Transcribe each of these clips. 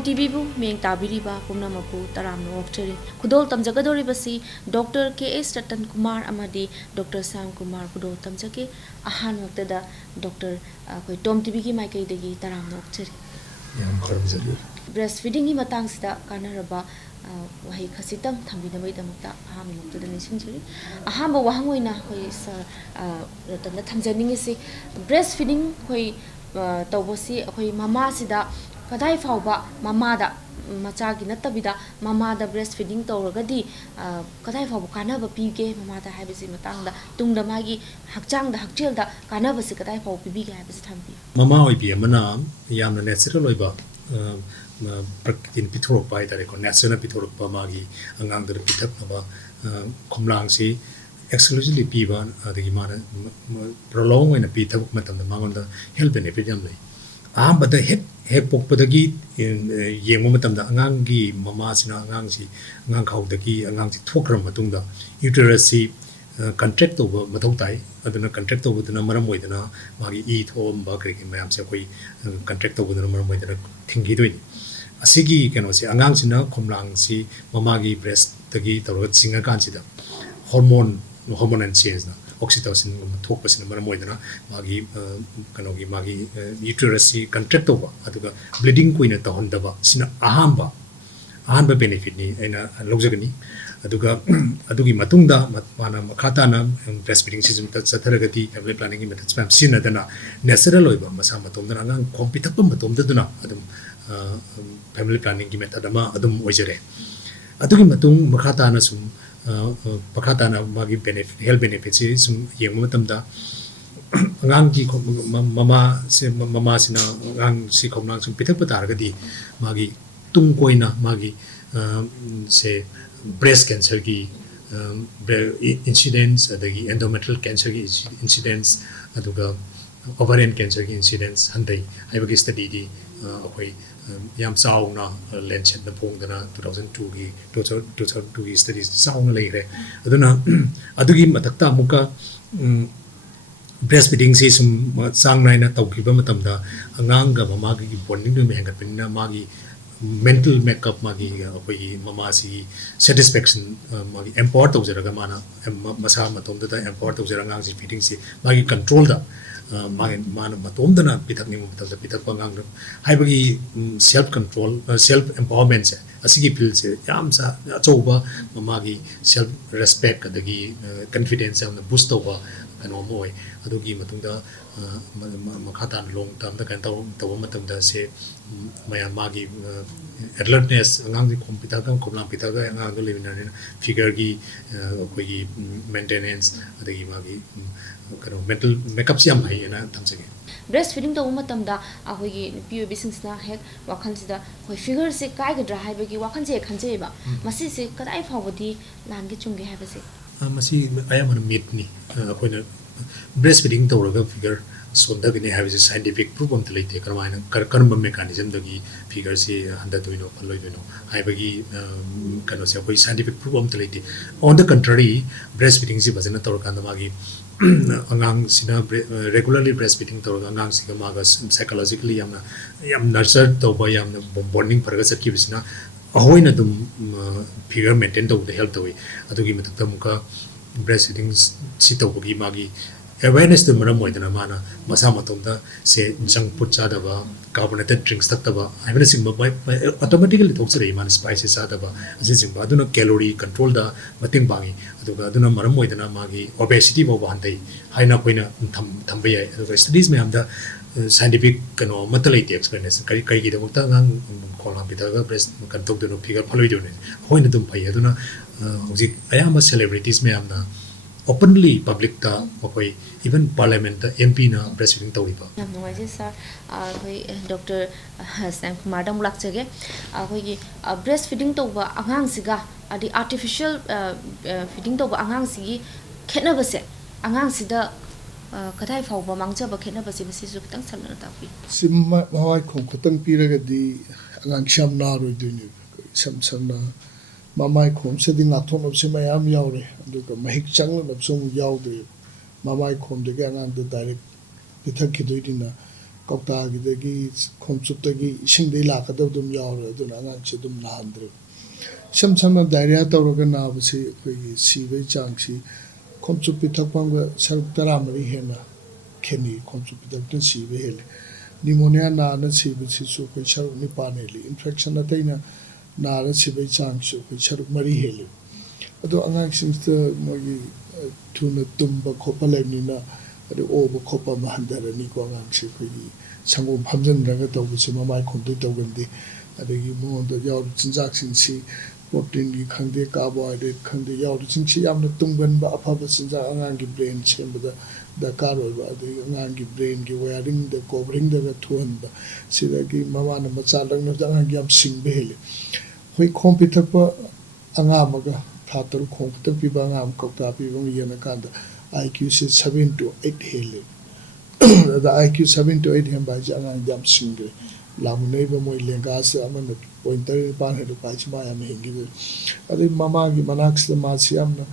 TOMTV bu meng tabiriba pumnamapu taramno okchari kudol tamjagadoribasi Dr.Kh.Ratankumar amadi Dr.Shyamkumar kudol tamjake ahan waktada Dr. koi TOMTV ki maikai degi taramno okchari yam kharmjali breastfeeding gi matang sida kanaraba wahi khasitam thambinabai damukta aham waktada nisingchari aham ba wahangoina koi sir ratanda thamjaningi si breastfeeding koi tawbosi koi mama sida kadai fauba mamada machagi natabida mamada breastfeeding tawragadi kadai fauba kanaba pige mamada haibisi matangda tungda magi hakchangda hakchelda kanaba se kadai fauba pige haibisi thambi mama oibi amana yamna natural oiba praktin pithorok pai tare ko natural pithorok pa magi angang der pithak naba khomlang si exclusively piba adigi mana prolong oina pithak matamda mangonda health benefit yam lei ahambada hek pokpadagi yengma matamda angangi mama sina angangsi angang khaudagi angangsi thokram matungda uterus si contract over mathau tai aduna contract over duna maram oidana magi e thom ba kre ki mayam se koi contract over duna maram oidana thingi doi asigi keno se angang sina khomlang si mama gi breast tagi tawra chinga kan sida hormone and change na oxytocin thokpasina maram oidana magi kano gi magi uterus si contract over aduga bleeding koina tahondaba sina ahamba benefit ni aina logjagani adugi matungda mana makata na breastfeeding system ta satharagati family planning method spam sinadana natural oiba masa matomda angang competap matomda duna adum family planning gi method ama adum oijare adugi matung makata na sum pakata na magi benefit health benefits sum yengma matamda angang gi mama sina angang si khomlang sum pithak pataragadi magi tung koina magi say breast cancer ki incidents adagi endometrial cancer ki incidents aduga ovarian cancer ki incidents handai aibagi study di akoi yam sauna Lancet na pongdana 2002 ki studies sauna leire aduna adugi matakta muka breastfeeding si sum sang naina tawkiba matamda anganga mama gi bonding du mehangat pinna magi mental makeup magi akoi mama si satisfaction magi empower tawjaraga mana masa matomda da empower tawjara ngang si feeding si magi control da magi mana matomda na pithak ni matamda pithak pangang haibagi self control self empowerment se asigi feel se yam sa achoba magi self respect adagi confidence am boost tawba kano moi adugi matungda makata long term da kan taw matamda se maya magi alertness angang di computer kan komlang pita ga angang do levina figure gi koi maintenance adagi magi kano mental makeup siam hai na tamsege breastfeeding to matamda ahogi POB singsna hek wakhan sida hoi figure se kai ga dra haibagi wakhan je khanje ba masi se kadai fawadi langi chungge haibase masi ayamana meet ni koina breastfeeding tawraga figure sondagini have is scientific proof on the late karma mechanism dagi figure si handa doino paloi doino haibagi kano se koi scientific proof on the late on the contrary breastfeeding si bazana tawrakanda magi angang sina regularly breastfeeding tawraga angang si maga psychologically yam nurture tawba yam bonding paraga sakki bisina ahoina dum figure maintain tawda health tawi adugi matakta muka breastfeeding si tawgi magi awareness to maram moidana mana masa matomda se junk food chadaba carbonated drinks takaba aibana singba automatically thoksare man spices chadaba ase singba aduna calorie control da mating bangi aduga aduna maram moidana magi obesity bo bandai haina koina thambe yai aduga studies me amda scientific kano matalai explanation kai gi da mukta ngang kolam bitaga breast kan tok deno figure phaloi done hoina dum pai aduna hojik ayama celebrities me amna openly public ta okoi even parliament ta MP na breastfeeding tawriba namwaje sir hoi Dr. Shyamkumar dam lakchage hoi gi breastfeeding tawba angang siga adi artificial feeding tawba angang sigi khena base angang sida kadai fawba mangjaba khena base base su kitang salna tapi simma hawai khong khotang piragadi angang shamna roiduni samna mamai khom se ding athon of se mayam yaure aduga mahik changla of sum yaude mamai khom de ga ngang de direct pithak ki doidina ꯀꯧꯇꯥꯒꯤꯗꯒꯤ ꯈꯣꯝꯆꯨꯞꯇꯒꯤ ꯏꯁꯤꯡꯗꯒꯤ ꯂꯥꯛꯀꯗꯕ ꯑꯗꯨꯝ ꯌꯥꯎꯔꯦ ꯑꯗꯨꯅ ꯑꯉꯥꯡꯁꯦ ꯑꯗꯨꯝ ꯅꯥꯍꯟꯗ꯭ꯔꯦ ꯏꯁꯝ ꯁꯝꯅ diarrhoea ꯇꯧꯔꯒ ꯅꯥꯕꯁꯤ ꯑꯩꯈꯣꯏꯒꯤ ꯁꯤꯕꯒꯤ ꯆꯥꯡꯁꯤ ꯈꯣꯝꯆꯨꯞ ꯄꯤꯊꯛꯄꯒ ꯁꯔꯨꯛ 14 ꯍꯦꯟꯅ ꯈꯦꯠꯅꯩ ꯈꯣꯝꯆꯨꯞ ꯄꯤꯊꯛꯇꯨꯅ ꯁꯤꯕ ꯍꯦꯜꯂꯤ ꯅꯤꯃꯣꯅꯤꯌꯥ ꯅꯥꯅ ꯁꯤꯕꯁꯤꯁꯨ ꯑꯩꯈꯣꯏ ꯁꯔꯨꯛ 9 ꯍꯦꯜꯂꯤ ꯏꯟꯐꯦꯛꯁꯟ ꯑꯇꯩꯅ ꯅꯥꯔ ꯁꯤꯕꯒꯤ ꯆꯥꯡꯁꯨ ꯑꯩꯈꯣꯏ ꯁꯔꯨꯛ 4 ꯍꯦꯜꯂꯤ ꯑꯗꯣ ꯑꯉꯥꯡꯁꯤꯡꯁꯤꯗ ꯃꯣꯏꯒꯤ ꯊꯨꯅ ꯇꯨꯝꯕ ꯈꯣꯠꯄ ꯂꯩꯕꯅꯤꯅ ꯑꯗꯨ ꯑꯣꯕ ꯈꯣꯠꯄ ꯑꯃ ꯍꯟꯊꯔꯅꯤꯀꯣ ꯑꯉꯥꯡꯁꯦ ꯑꯩꯈꯣꯏꯒꯤ ꯁꯪꯒꯣꯝ ꯐꯝꯖꯤꯟꯗ꯭ꯔꯒ ꯇꯧꯕꯁꯤ ꯃꯃꯥꯏ ꯈꯣꯝꯗꯣꯏ ꯇꯧꯒꯟꯗꯦ ꯑꯗꯒꯤ ꯃꯉꯣꯟꯗ ꯌꯥꯎꯔꯤꯕ ꯆꯤꯟꯖꯥꯛꯁꯤꯡꯁꯤ ꯄ꯭ꯔꯣꯇꯤꯟꯒꯤ ꯈꯪꯗꯦ ꯀꯥꯔꯕꯣꯍꯥꯏꯗ꯭ꯔꯦꯠ ꯈꯪꯗꯦ ꯌꯥꯎꯔꯤꯕꯁꯤꯡꯁꯤ ꯌꯥꯝꯅ ꯇꯨꯡꯒꯟꯕ ꯑꯐꯕ ꯆꯤꯟꯖꯥꯛ ꯑꯉꯥꯡꯒꯤ ꯕ꯭ꯔꯦꯟ ꯁꯦꯝꯕꯗ ꯗꯔꯀꯥꯔ ꯑꯣꯏꯕ ꯑꯗꯒꯤ ꯑꯉꯥꯡꯒꯤ ꯕ꯭ꯔꯦꯟꯒꯤ ꯋꯥꯌꯥꯔꯤꯡꯗ ꯀꯣꯕꯔꯤꯡꯗꯒ ꯊꯨꯍꯟꯕ ꯁꯤꯗꯒꯤ ꯃꯃꯥꯅ ꯃꯆꯥ ꯂꯛꯅꯕꯗ ꯑꯉꯥꯡꯒꯤ ꯌꯥꯝ ꯁꯤꯡꯕ ꯍꯦꯜꯂꯤ ꯑꯩꯈꯣꯏ ꯈꯣꯝ ꯄꯤꯊꯛꯄ ꯑꯉꯥꯡ ꯑꯃꯒ ꯊꯥ 3 ꯈꯣꯝ ꯈꯛꯇꯪ ꯄꯤꯕ ꯑꯉꯥꯡ ꯑꯃ ꯀꯧꯇꯥ ꯄꯤꯕ ꯑꯃ ꯌꯦꯡꯉꯀꯥꯟꯗ IQ-ꯁꯤ 7 to 8 ꯍꯦꯜꯂꯤ ꯑꯗ IQ 7 to 8 ꯍꯦꯟꯕ ꯍꯥꯏꯁꯦ ꯑꯉꯥꯡ ꯌꯥꯝ ꯁꯤꯡꯈ꯭ꯔꯦ ꯂꯥꯃꯤꯟꯅꯔꯤꯕ ꯃꯣꯏ ꯂꯦꯡꯒꯥꯁꯤ ꯑꯃꯅ ꯄꯣꯏꯟꯠ 9 ꯍꯦꯜꯂꯛꯄ ꯍꯥꯏꯁꯤ ꯃꯥ ꯌꯥꯝꯅ ꯍꯤꯡꯈꯤꯗꯦ ꯑꯗꯩ ꯃꯃꯥꯒꯤ ꯃꯅꯥꯛꯁꯤꯗ ꯃꯥꯁꯤ ꯌꯥꯝꯅ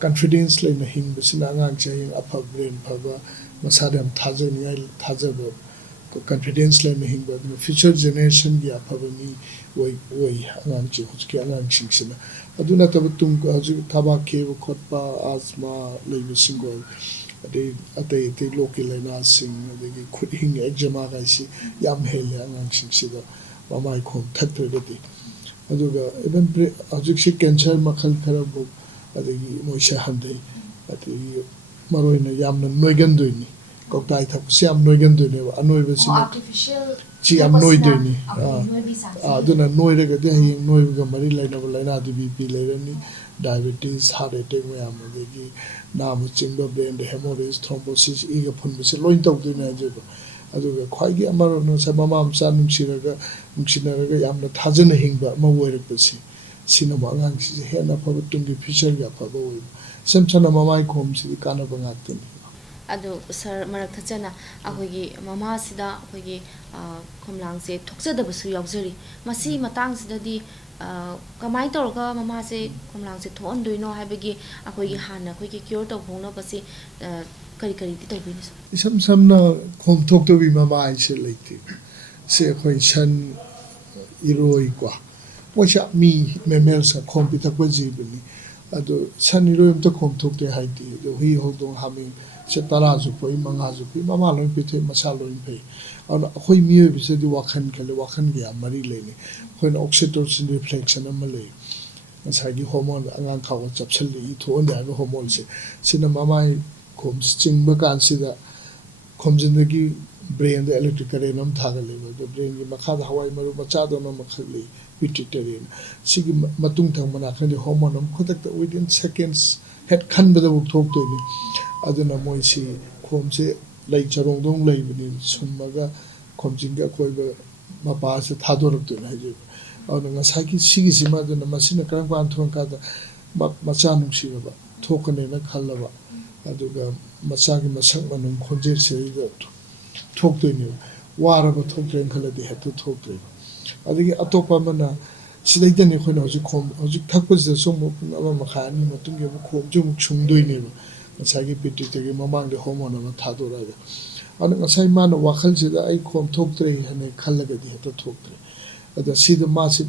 ꯀꯟꯐꯤꯗꯦꯟꯁ ꯂꯩꯅ ꯍꯤꯡꯕꯁꯤꯅ ꯑꯉꯥꯡꯁꯦ ꯍꯌꯦꯡ ꯑꯐꯕ ꯕ꯭ꯔꯦꯟ ꯐꯕ ꯃꯁꯥꯗ ꯌꯥꯝ ꯊꯥꯖꯕ ꯀꯟꯐꯤꯗꯦꯟꯁ ꯂꯩꯅ ꯍꯤꯡꯕ ꯑꯗꯨꯅ ꯐ꯭ꯌꯨꯆꯔ ꯖꯦꯅꯦꯔꯦꯁꯟꯒꯤ ꯑꯐꯕ ꯃꯤ ꯑꯣꯏ ꯑꯉꯥꯡꯁꯦ ꯍꯧꯖꯤꯛꯀꯤ ꯑꯉꯥꯡꯁꯤꯡꯁꯤꯅ ꯑꯗꯨ ꯅꯠꯇꯕ ꯍꯧꯖꯤꯛ ꯊꯕꯥꯛ ꯈꯦꯕ ꯈꯣꯠꯄ ꯑꯥꯁꯃꯥ ꯂꯩꯕꯁꯤꯡꯒ ꯑꯗꯩ ꯑꯇꯩ ꯂꯣꯛꯀꯤ ꯂꯥꯏꯅꯥꯁꯤꯡ ꯑꯗꯒꯤ ꯈꯨꯠꯍꯤꯡ ꯑꯦꯛꯖꯃꯥꯒꯥꯏꯁꯤ ꯌꯥꯝ ꯍꯦꯜꯂꯦ ꯑꯉꯥꯡꯁꯤꯡꯁꯤꯗ ꯃꯃꯥꯏ ꯈꯣꯝ ꯊꯛꯇ꯭ꯔꯒꯗꯤ ꯑꯗꯨꯒ ꯏꯚꯟ ꯍꯧꯖꯤꯛꯁꯤ ꯀꯦꯟꯁꯔ ꯃꯈꯜ ꯈꯔꯕꯨ ꯑꯗꯒꯤ ꯃꯣꯏꯁꯦ ꯍꯟꯊꯩ ꯑꯗꯒꯤ ꯃꯔꯨꯑꯣꯏꯅ ꯌꯥꯝꯅ ꯅꯣꯏꯒꯟꯗꯣꯏꯅꯤ ꯀꯧꯇꯥꯏ ꯊꯛꯄꯁꯤ ꯌꯥꯝ ꯅꯣꯏꯒꯟꯗꯣꯏꯅꯦꯕ ꯑꯅꯣꯏꯕꯁꯤꯅ ꯁꯤ ꯌꯥꯝ ꯅꯣꯏꯗꯣꯏꯅꯤ ꯑꯗꯨꯅ ꯅꯣꯏꯔꯒꯗꯤ ꯍꯌꯦꯡ ꯅꯣꯏꯕꯒ ꯃꯔꯤ ꯂꯩꯅꯕ ꯂꯥꯏꯅꯥꯗꯤ BP ꯂꯩꯔꯅꯤ ꯗꯥꯏꯕꯦꯇꯤꯁ ꯍꯥꯔꯠ ꯑꯦꯇꯦꯛ ꯃꯌꯥꯝ ꯑꯗꯒꯤ ꯅꯥꯝ ꯆꯤꯡꯕ ꯕ꯭ꯔꯦꯟꯗ ꯍꯦꯃꯣꯔꯦꯖ ꯊ꯭ꯔꯣꯝꯕꯣꯁꯤꯁ ꯏꯒ ꯐꯨꯟꯕꯁꯤ ꯂꯣꯏ ꯇꯧꯗꯣꯏꯅꯦ ꯍꯥꯏꯖꯕ ꯑꯗꯨꯒ ꯈ꯭ꯋꯥꯏꯒꯤ ꯑꯃꯔꯣꯝꯗ ꯉꯁꯥꯏ ꯃꯃꯥ ꯃꯆꯥ ꯅꯨꯡꯁꯤꯅꯔꯒ ꯌꯥꯝꯅ ꯊꯥꯖꯅ ꯍꯤꯡꯕ ꯑꯃ ꯑꯣꯏꯔꯛꯄꯁꯤ ꯁꯤꯅꯕꯨ ꯑꯉꯥꯡꯁꯤꯁꯦ ꯍꯦꯟꯅ ꯑꯐꯕ ꯇꯨꯡꯒꯤ ꯐ꯭ꯌꯨꯆꯔꯒꯤ ꯑꯐꯕ ꯑꯣꯏꯕ ꯏꯁꯝ ꯁꯝꯅ ꯃꯃꯥꯏ ꯈꯣꯝꯁꯤꯗꯤ ꯀꯥꯟꯅꯕ ꯉꯥꯛꯇꯅꯤ ꯑꯗꯨ ꯁꯔ ꯃꯔꯛ ꯊꯠꯆꯅ ꯑꯩꯈꯣꯏꯒꯤ ꯃꯃꯥꯁꯤꯗ ꯑꯩꯈꯣꯏꯒꯤ ꯈꯣꯝꯂꯥꯡꯁꯦ ꯊꯣꯛꯆꯗꯕꯁꯨ ꯌꯥꯎꯖꯔꯤ ꯃꯁꯤ ꯃꯇꯥꯡꯁꯤꯗꯗꯤ ꯀꯃꯥꯏꯅ ꯇꯧꯔꯒ ꯃꯃꯥꯁꯦ ꯈꯣꯝꯂꯥꯡꯁꯦ ꯊꯣꯛꯍꯟꯗꯣꯏꯅꯣ ꯍꯥꯏꯕꯒꯤ ꯑꯩꯈꯣꯏꯒꯤ ꯍꯥꯟꯅ ꯑꯩꯈꯣꯏꯒꯤ ꯀ꯭ꯌꯣꯔ ꯇꯧꯍꯧꯅꯕꯁꯤ ꯀꯔꯤꯗꯤ ꯇꯧꯕꯤꯅꯤ ꯏꯁꯝ ꯁꯝꯅ ꯈꯣꯝ ꯊꯣꯛꯇꯕꯤ ꯃꯃꯥ ꯍꯥꯏꯁꯦ ꯂꯩꯇꯦ ꯁꯤ ꯑꯩꯈꯣꯏ ꯁꯟ ꯏꯔꯣꯏꯀꯣ ꯃꯣꯏꯁꯦ ꯃꯤ ꯃꯦꯃꯦꯜꯁ ꯈꯣꯝ ꯄꯤꯊꯛꯄ ꯖꯤꯕꯅꯤ ꯑꯗꯣ ꯁꯟ ꯏꯔꯣꯏ ꯑꯝꯇ ꯈꯣꯝ ꯊꯣꯛꯇꯦ ꯍꯥꯏꯗꯤ ꯑꯗꯣ ꯍꯨꯏ ꯍꯧꯗꯣꯡ ꯍꯥꯃꯦꯡ ꯁꯦ 10ꯁꯨ ꯄꯣꯛꯏ 5ꯁꯨ ꯄꯣꯛꯏ ꯃꯃꯥ ꯂꯣꯏ ꯄꯤꯊꯣꯛꯏ ꯃꯁꯥ ꯂꯣꯏ ꯐꯩ ꯑꯗꯨꯅ ꯑꯩꯈꯣꯏ ꯃꯤꯑꯣꯏꯕꯁꯤꯗꯤ ꯋꯥꯈꯜ ꯈꯜꯂꯤ ꯋꯥꯈꯜꯒ ꯌꯥꯝ ꯃꯔꯤ ꯂꯩꯅꯩ ꯑꯩꯈꯣꯏꯅ ꯑꯣꯛꯁꯤꯇꯣꯁꯤꯟ ꯔꯤꯐ꯭ꯂꯦꯛꯁꯟ ꯑꯃ ꯂꯩ ꯉꯁꯥꯏꯒꯤ ꯍꯣꯔꯃꯣꯟ ꯑꯉꯥꯡ ꯈꯥꯎꯕ ꯆꯞꯁꯤꯜꯂꯤ ꯏ ꯊꯣꯛꯍꯟꯗꯦ ꯍꯥꯏꯕ ꯍꯣꯔꯃꯣꯟꯁꯦ ꯁꯤꯅ ꯃꯃꯥꯏ ꯈꯣꯝ ꯆꯤꯡꯕ ꯀꯥꯟꯁꯤꯗ ꯈꯣꯝꯖꯤꯟꯗꯒꯤ ꯕ꯭ꯔꯦꯟꯗ ꯏꯂꯦꯛꯇ꯭ꯔꯤꯛ ꯀꯔꯦꯟ ꯑꯃ ꯊꯥꯒꯠꯂꯦꯕ ꯑꯗꯣ ꯕ꯭ꯔꯦꯟꯒꯤ ꯃꯈꯥꯗ ꯍꯋꯥꯏ ꯃꯔꯨ ꯃꯆꯥꯗꯧꯅ ꯑꯃꯈꯛ ꯂꯩ ꯄꯤꯇ꯭ꯌꯨꯇꯔꯤ ꯁꯤꯒꯤ ꯃꯇꯨꯡ ꯊꯪꯕ ꯅꯥꯀꯟꯗ ꯍꯣꯔꯃꯣꯟ ꯑꯃ ꯈꯨꯗꯛꯇ ꯋꯤꯗꯤꯟ ꯁꯦꯀꯦꯟꯁ ꯍꯦꯛ ꯈꯟꯕꯗꯕꯨ ꯊꯣꯛꯇꯣꯏꯅꯤ ꯑꯗꯨꯅ ꯃꯣꯏꯁꯤ ꯈꯣꯝꯁꯦ ꯂꯩ ꯆꯔꯣꯡꯗꯧ ꯂꯩꯕꯅꯤ ꯁꯨꯝꯃꯒ ꯈꯣꯝꯖꯤꯟꯒ ꯑꯀꯣꯏꯕ ꯃꯄꯥꯁꯤ ꯊꯥꯗꯣꯔꯛꯇꯣꯏꯅꯤ ꯍꯥꯏꯖꯕ ꯑꯗꯨꯅ ꯉꯁꯥꯏꯒꯤ ꯁꯤꯒꯤꯁꯤꯃ ꯑꯗꯨꯅ ꯃꯁꯤꯅ ꯀꯔꯝ ꯀꯥꯟꯗ ꯊꯣꯛꯀꯥꯟꯗ ꯃꯆꯥ ꯅꯨꯡꯁꯤꯔꯕ ꯊꯣꯛꯀꯅꯦꯅ ꯈꯜꯂꯕ ꯑꯗꯨꯒ ꯃꯆꯥꯒꯤ ꯃꯁꯛ ꯃꯅꯨꯡ ꯈꯣꯟꯖꯦꯜꯁꯤꯗ ꯊꯣꯛꯇꯣꯏꯅꯦꯕ ꯋꯥꯔꯕ ꯊꯣꯛꯇ꯭ꯔꯦꯅ ꯈꯜꯂꯗꯤ ꯍꯦꯛꯇ ꯊꯣꯛꯇ꯭ꯔꯦꯕ ꯑꯗꯒꯤ ꯑꯇꯣꯞꯄ ꯑꯃꯅ ꯁꯤꯗꯩꯗꯅꯤ ꯑꯩꯈꯣꯏꯅ ꯍꯧꯖꯤꯛ ꯊꯛꯄꯁꯤꯗꯁꯨ ꯑꯃꯨꯛ ꯄꯨꯡ 1 ꯃꯈꯥꯏ 2 ꯃꯇꯨꯡꯒꯤ ꯑꯃꯨꯛ ꯈꯣꯝꯁꯨ ꯑꯃꯨꯛ ꯁꯨꯡꯗꯣꯏꯅꯦꯕ ꯉꯁꯥꯏꯒꯤ ꯄꯤꯇ꯭ꯌꯨꯇꯔꯤ ꯃꯃꯥꯡꯗ ꯍꯣꯔꯃꯣꯟ ꯑꯃ ꯊꯥꯗꯣꯔꯛꯑꯒ ꯑꯗꯨꯅ ꯉꯁꯥꯏ ꯃꯥꯅ ꯋꯥꯈꯜꯁꯤꯗ ꯑꯩ ꯈꯣꯝ ꯊꯣꯛꯇ꯭ꯔꯦ ꯍꯥꯏꯅ ꯈꯜꯂꯒꯗꯤ ꯍꯦꯛꯇ ꯊꯣꯛꯇ꯭ꯔꯦ ꯑꯗ ꯁꯤꯗ ꯃꯥꯁꯤ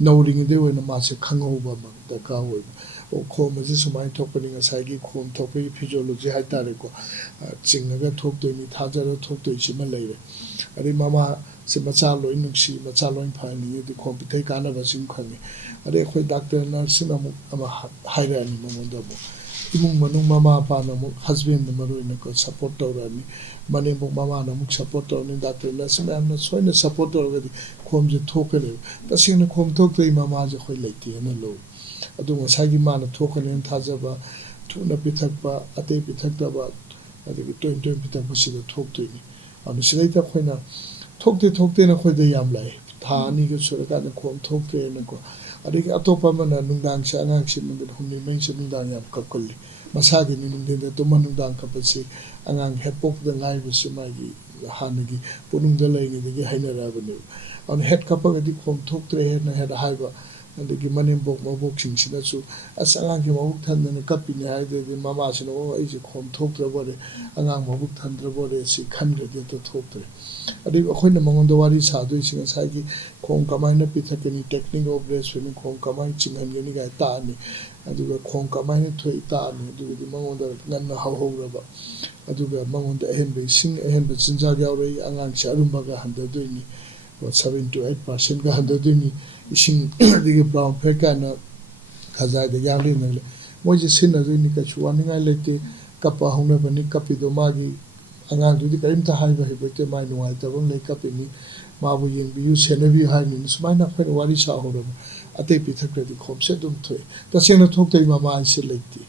ꯅꯧꯔꯤꯉꯩꯗꯩ ꯑꯣꯏꯅ ꯃꯥꯁꯦ ꯈꯪꯍꯧꯕ ꯑꯃ ꯗꯔꯀꯥꯔ ꯑꯣꯏꯕ ꯈꯣꯝ ꯑꯁꯤ ꯁꯨꯃꯥꯏꯅ ꯊꯣꯛꯄꯅꯤ ꯉꯁꯥꯏꯒꯤ ꯈꯣꯝ ꯊꯣꯛꯄꯒꯤ ꯐꯤꯖꯤꯑꯣꯂꯣꯖꯤ ꯍꯥꯏꯇꯥꯔꯦꯀꯣ ꯆꯤꯡꯉꯒ ꯊꯣꯛꯇꯣꯏꯅꯤ ꯊꯥꯖꯔꯒ ꯊꯣꯛꯇꯣꯏꯁꯤꯃ ꯂꯩꯔꯦ ꯑꯗꯩ ꯃꯃꯥꯁꯦ ꯃꯆꯥ ꯂꯣꯏ ꯅꯨꯡꯁꯤ ꯃꯆꯥ ꯂꯣꯏ ꯐꯍꯟꯅꯤꯡꯉꯤ ꯑꯗꯩ ꯈꯣꯝ ꯄꯤꯊꯛ ꯀꯥꯟꯅꯕꯁꯤꯡ ꯈꯪꯉꯤ ꯑꯗꯩ ꯑꯩꯈꯣꯏ ꯗꯥꯛꯇꯔ ꯅꯔꯁꯁꯤꯡ ꯑꯃ ꯍꯥꯏꯔꯛꯑꯅꯤ ꯃꯉꯣꯟꯗ ꯑꯃꯨꯛ ꯏꯃꯨꯡ ꯃꯅꯨꯡ ꯃꯃꯥ ꯃꯄꯥꯅ ꯑꯃꯨꯛ ꯍꯁꯕꯦꯟꯗ ꯃꯔꯨꯑꯣꯏꯅꯀꯣ ꯁꯞꯄꯣꯔꯠ ꯇꯧꯔꯛꯑꯅꯤ ꯃꯅꯦꯝꯕꯣꯛ ꯃꯃꯥꯅ ꯑꯃꯨꯛ ꯁꯞꯄꯣꯔꯠ ꯇꯧꯔꯅꯤ ꯗꯥꯛꯇꯔ ꯅꯔꯁ ꯃꯌꯥꯝꯅ ꯁꯣꯏꯅ ꯁꯞꯄꯣꯔꯠ ꯇꯧꯔꯒꯗꯤ ꯈꯣꯝꯁꯦ ꯊꯣꯛꯀꯅꯦꯕ ꯇꯁꯦꯡꯅ ꯈꯣꯝ ꯊꯣꯛꯇ꯭ꯔꯤ ꯃꯃꯥꯁꯦ ꯑꯩꯈꯣꯏ ꯂꯩꯇꯦꯅ ꯂꯧꯏ ꯑꯗꯨ ꯉꯁꯥꯏꯒꯤ ꯃꯥꯅ ꯊꯣꯛꯀꯅꯦꯅ ꯊꯥꯖꯕ ꯊꯨꯅ ꯄꯤꯊꯛꯄ ꯑꯇꯩ ꯄꯤꯊꯛꯇꯕ ꯑꯗꯒꯤ ꯇꯣꯏꯅ ꯄꯤꯊꯛꯄꯁꯤꯗ ꯊꯣꯛꯇꯣꯏꯅꯤ ꯑꯗꯨ ꯁꯤꯗꯩꯗ ꯑꯩꯈꯣꯏꯅ ꯊꯣꯛꯇꯦꯅ ꯑꯩꯈꯣꯏꯗ ꯌꯥꯝ ꯂꯥꯛꯑꯦ ꯊꯥ 2ꯒ ꯁꯨꯔꯀꯥꯟꯗ ꯈꯣꯝ ꯊꯣꯛꯇ꯭ꯔꯦꯅꯀꯣ ꯑꯗꯒꯤ ꯑꯇꯣꯞꯄ ꯑꯃꯅ ꯅꯨꯡꯗꯥꯡꯁꯦ ꯑꯉꯥꯡꯁꯤ ꯅꯨꯃꯤꯠ 6 ꯃꯔꯤꯁꯦ ꯅꯨꯡꯗꯥꯡ ꯌꯥꯝ ꯀꯞꯀꯜꯂꯤ ꯃꯁꯥꯒꯤꯅꯤ ꯅꯨꯡꯊꯤꯟꯗ ꯇꯨꯝꯃ ꯅꯨꯡꯗꯥꯡ ꯀꯞꯄꯁꯤ ꯑꯉꯥꯡ ꯍꯦꯛ ꯄꯣꯛꯄꯗ ꯉꯥꯏꯕꯁꯤ ꯃꯥꯒꯤ ꯍꯥꯟꯅꯒꯤ ꯄꯨꯛꯅꯨꯡꯗ ꯂꯩꯔꯤꯉꯩꯗꯒꯤ ꯍꯩꯅꯔꯛꯑꯕꯅꯦꯕ ꯑꯗꯨꯅ ꯍꯦꯛ ꯀꯞꯄꯒꯗꯤ ꯈꯣꯝ ꯊꯣꯛꯇ꯭ꯔꯦ ꯍꯦꯟꯅ ꯍꯥꯏꯕ ꯑꯗꯒꯤ ꯃꯅꯦꯝꯕꯣꯛ ꯃꯕꯣꯛꯁꯤꯡꯁꯤꯅꯁꯨ ꯑꯁ ꯑꯉꯥꯡꯒꯤ ꯃꯕꯨꯛ ꯊꯟꯗꯅ ꯀꯞꯄꯤꯅꯦ ꯍꯥꯏꯗꯨꯗꯤ ꯃꯃꯥꯁꯤꯅ ꯑꯣ ꯑꯩꯁꯦ ꯈꯣꯝ ꯊꯣꯛꯇ꯭ꯔꯕꯣꯔꯦ ꯑꯉꯥꯡ ꯃꯕꯨꯛ ꯊꯟꯗ꯭ꯔꯕꯣꯔꯦ ꯁꯤ ꯈꯟꯈ꯭ꯔꯗꯤ ꯑꯗꯨ ꯊꯣꯛꯇ꯭ꯔꯦ ꯑꯗꯒꯤ ꯑꯩꯈꯣꯏꯅ ꯃꯉꯣꯟꯗ ꯋꯥꯔꯤ ꯁꯥꯗꯣꯏꯁꯤ ꯉꯁꯥꯏꯒꯤ ꯈꯣꯝ ꯀꯃꯥꯏꯅ ꯄꯤꯊꯛꯀꯅꯤ ꯇꯦꯛꯅꯤꯛ ꯑꯣꯐ ꯕ꯭ꯔꯦꯁ ꯐꯤꯗꯤꯡ ꯈꯣꯝ ꯀꯃꯥꯏꯅ ꯆꯤꯡꯍꯟꯒꯅꯤ ꯀꯥꯏ ꯇꯥꯛꯑꯅꯤ ꯑꯗꯨꯒ ꯈꯣꯝ ꯀꯃꯥꯏꯅ ꯊꯣꯛꯏ ꯇꯥꯛꯑꯅꯤ ꯑꯗꯨꯒꯗꯤ ꯃꯉꯣꯟꯗ ꯉꯟꯅ ꯍꯧꯍꯧꯔꯕ ꯑꯗꯨꯒ ꯃꯉꯣꯟꯗ ꯑꯍꯦꯟꯕ ꯏꯁꯤꯡ ꯑꯍꯦꯟꯕ ꯆꯤꯟꯖꯥꯛ ꯌꯥꯎꯔꯛꯏ ꯑꯉꯥꯡꯁꯦ ꯑꯔꯨꯝꯕꯒ ꯍꯟꯊꯗꯣꯏꯅꯤ 7 to 8% ꯒ ꯍꯟꯊꯗꯣꯏꯅꯤ ꯏꯁꯤꯡ ꯑꯗꯒꯤ ꯕ꯭ꯔꯥꯎꯟ ꯐꯦꯠ ꯀꯥꯏꯅ ꯈꯖꯥꯏꯗ ꯌꯥꯡꯂꯦꯟ ꯃꯣꯏꯁꯦ ꯁꯤꯟꯅꯗꯣꯏꯅꯤ ꯀꯩꯁꯨ ꯋꯥꯅꯤꯡꯉꯥꯏ ꯂꯩꯇꯦ ꯀꯞꯄ ꯍꯧꯅꯕꯅꯤ ꯀꯞꯄꯤꯗꯣ ꯃꯥꯒꯤ ꯑꯉꯥꯡꯗꯨꯗꯤ ꯀꯔꯤꯝꯇ ꯍꯥꯏꯕ ꯍꯩꯕ ꯃꯥꯏ ꯅꯨꯡꯉꯥꯏꯇꯕ ꯑꯃ ꯂꯩ ꯀꯞꯄꯤꯅꯤ ꯃꯥꯕꯨ ꯌꯦꯡꯕꯤꯌꯨ ꯁꯦꯟꯅꯕꯤꯌꯨ ꯍꯥꯏꯕꯅꯤꯅ ꯁꯨꯃꯥꯏꯅ ꯑꯩꯈꯣꯏꯅ ꯋꯥꯔꯤ ꯁꯥꯍꯧꯔꯕ ꯑꯇꯩ ꯄꯤꯊꯛꯈ꯭ꯔꯗꯤ ꯈꯣꯝꯁꯦ ꯑꯗꯨꯝ ꯊꯣꯛꯏ ꯇꯁꯦꯡꯅ ꯊꯣꯛꯇꯕ ꯃꯃꯥ ꯍꯥꯏꯁꯦ ꯂꯩꯇꯦ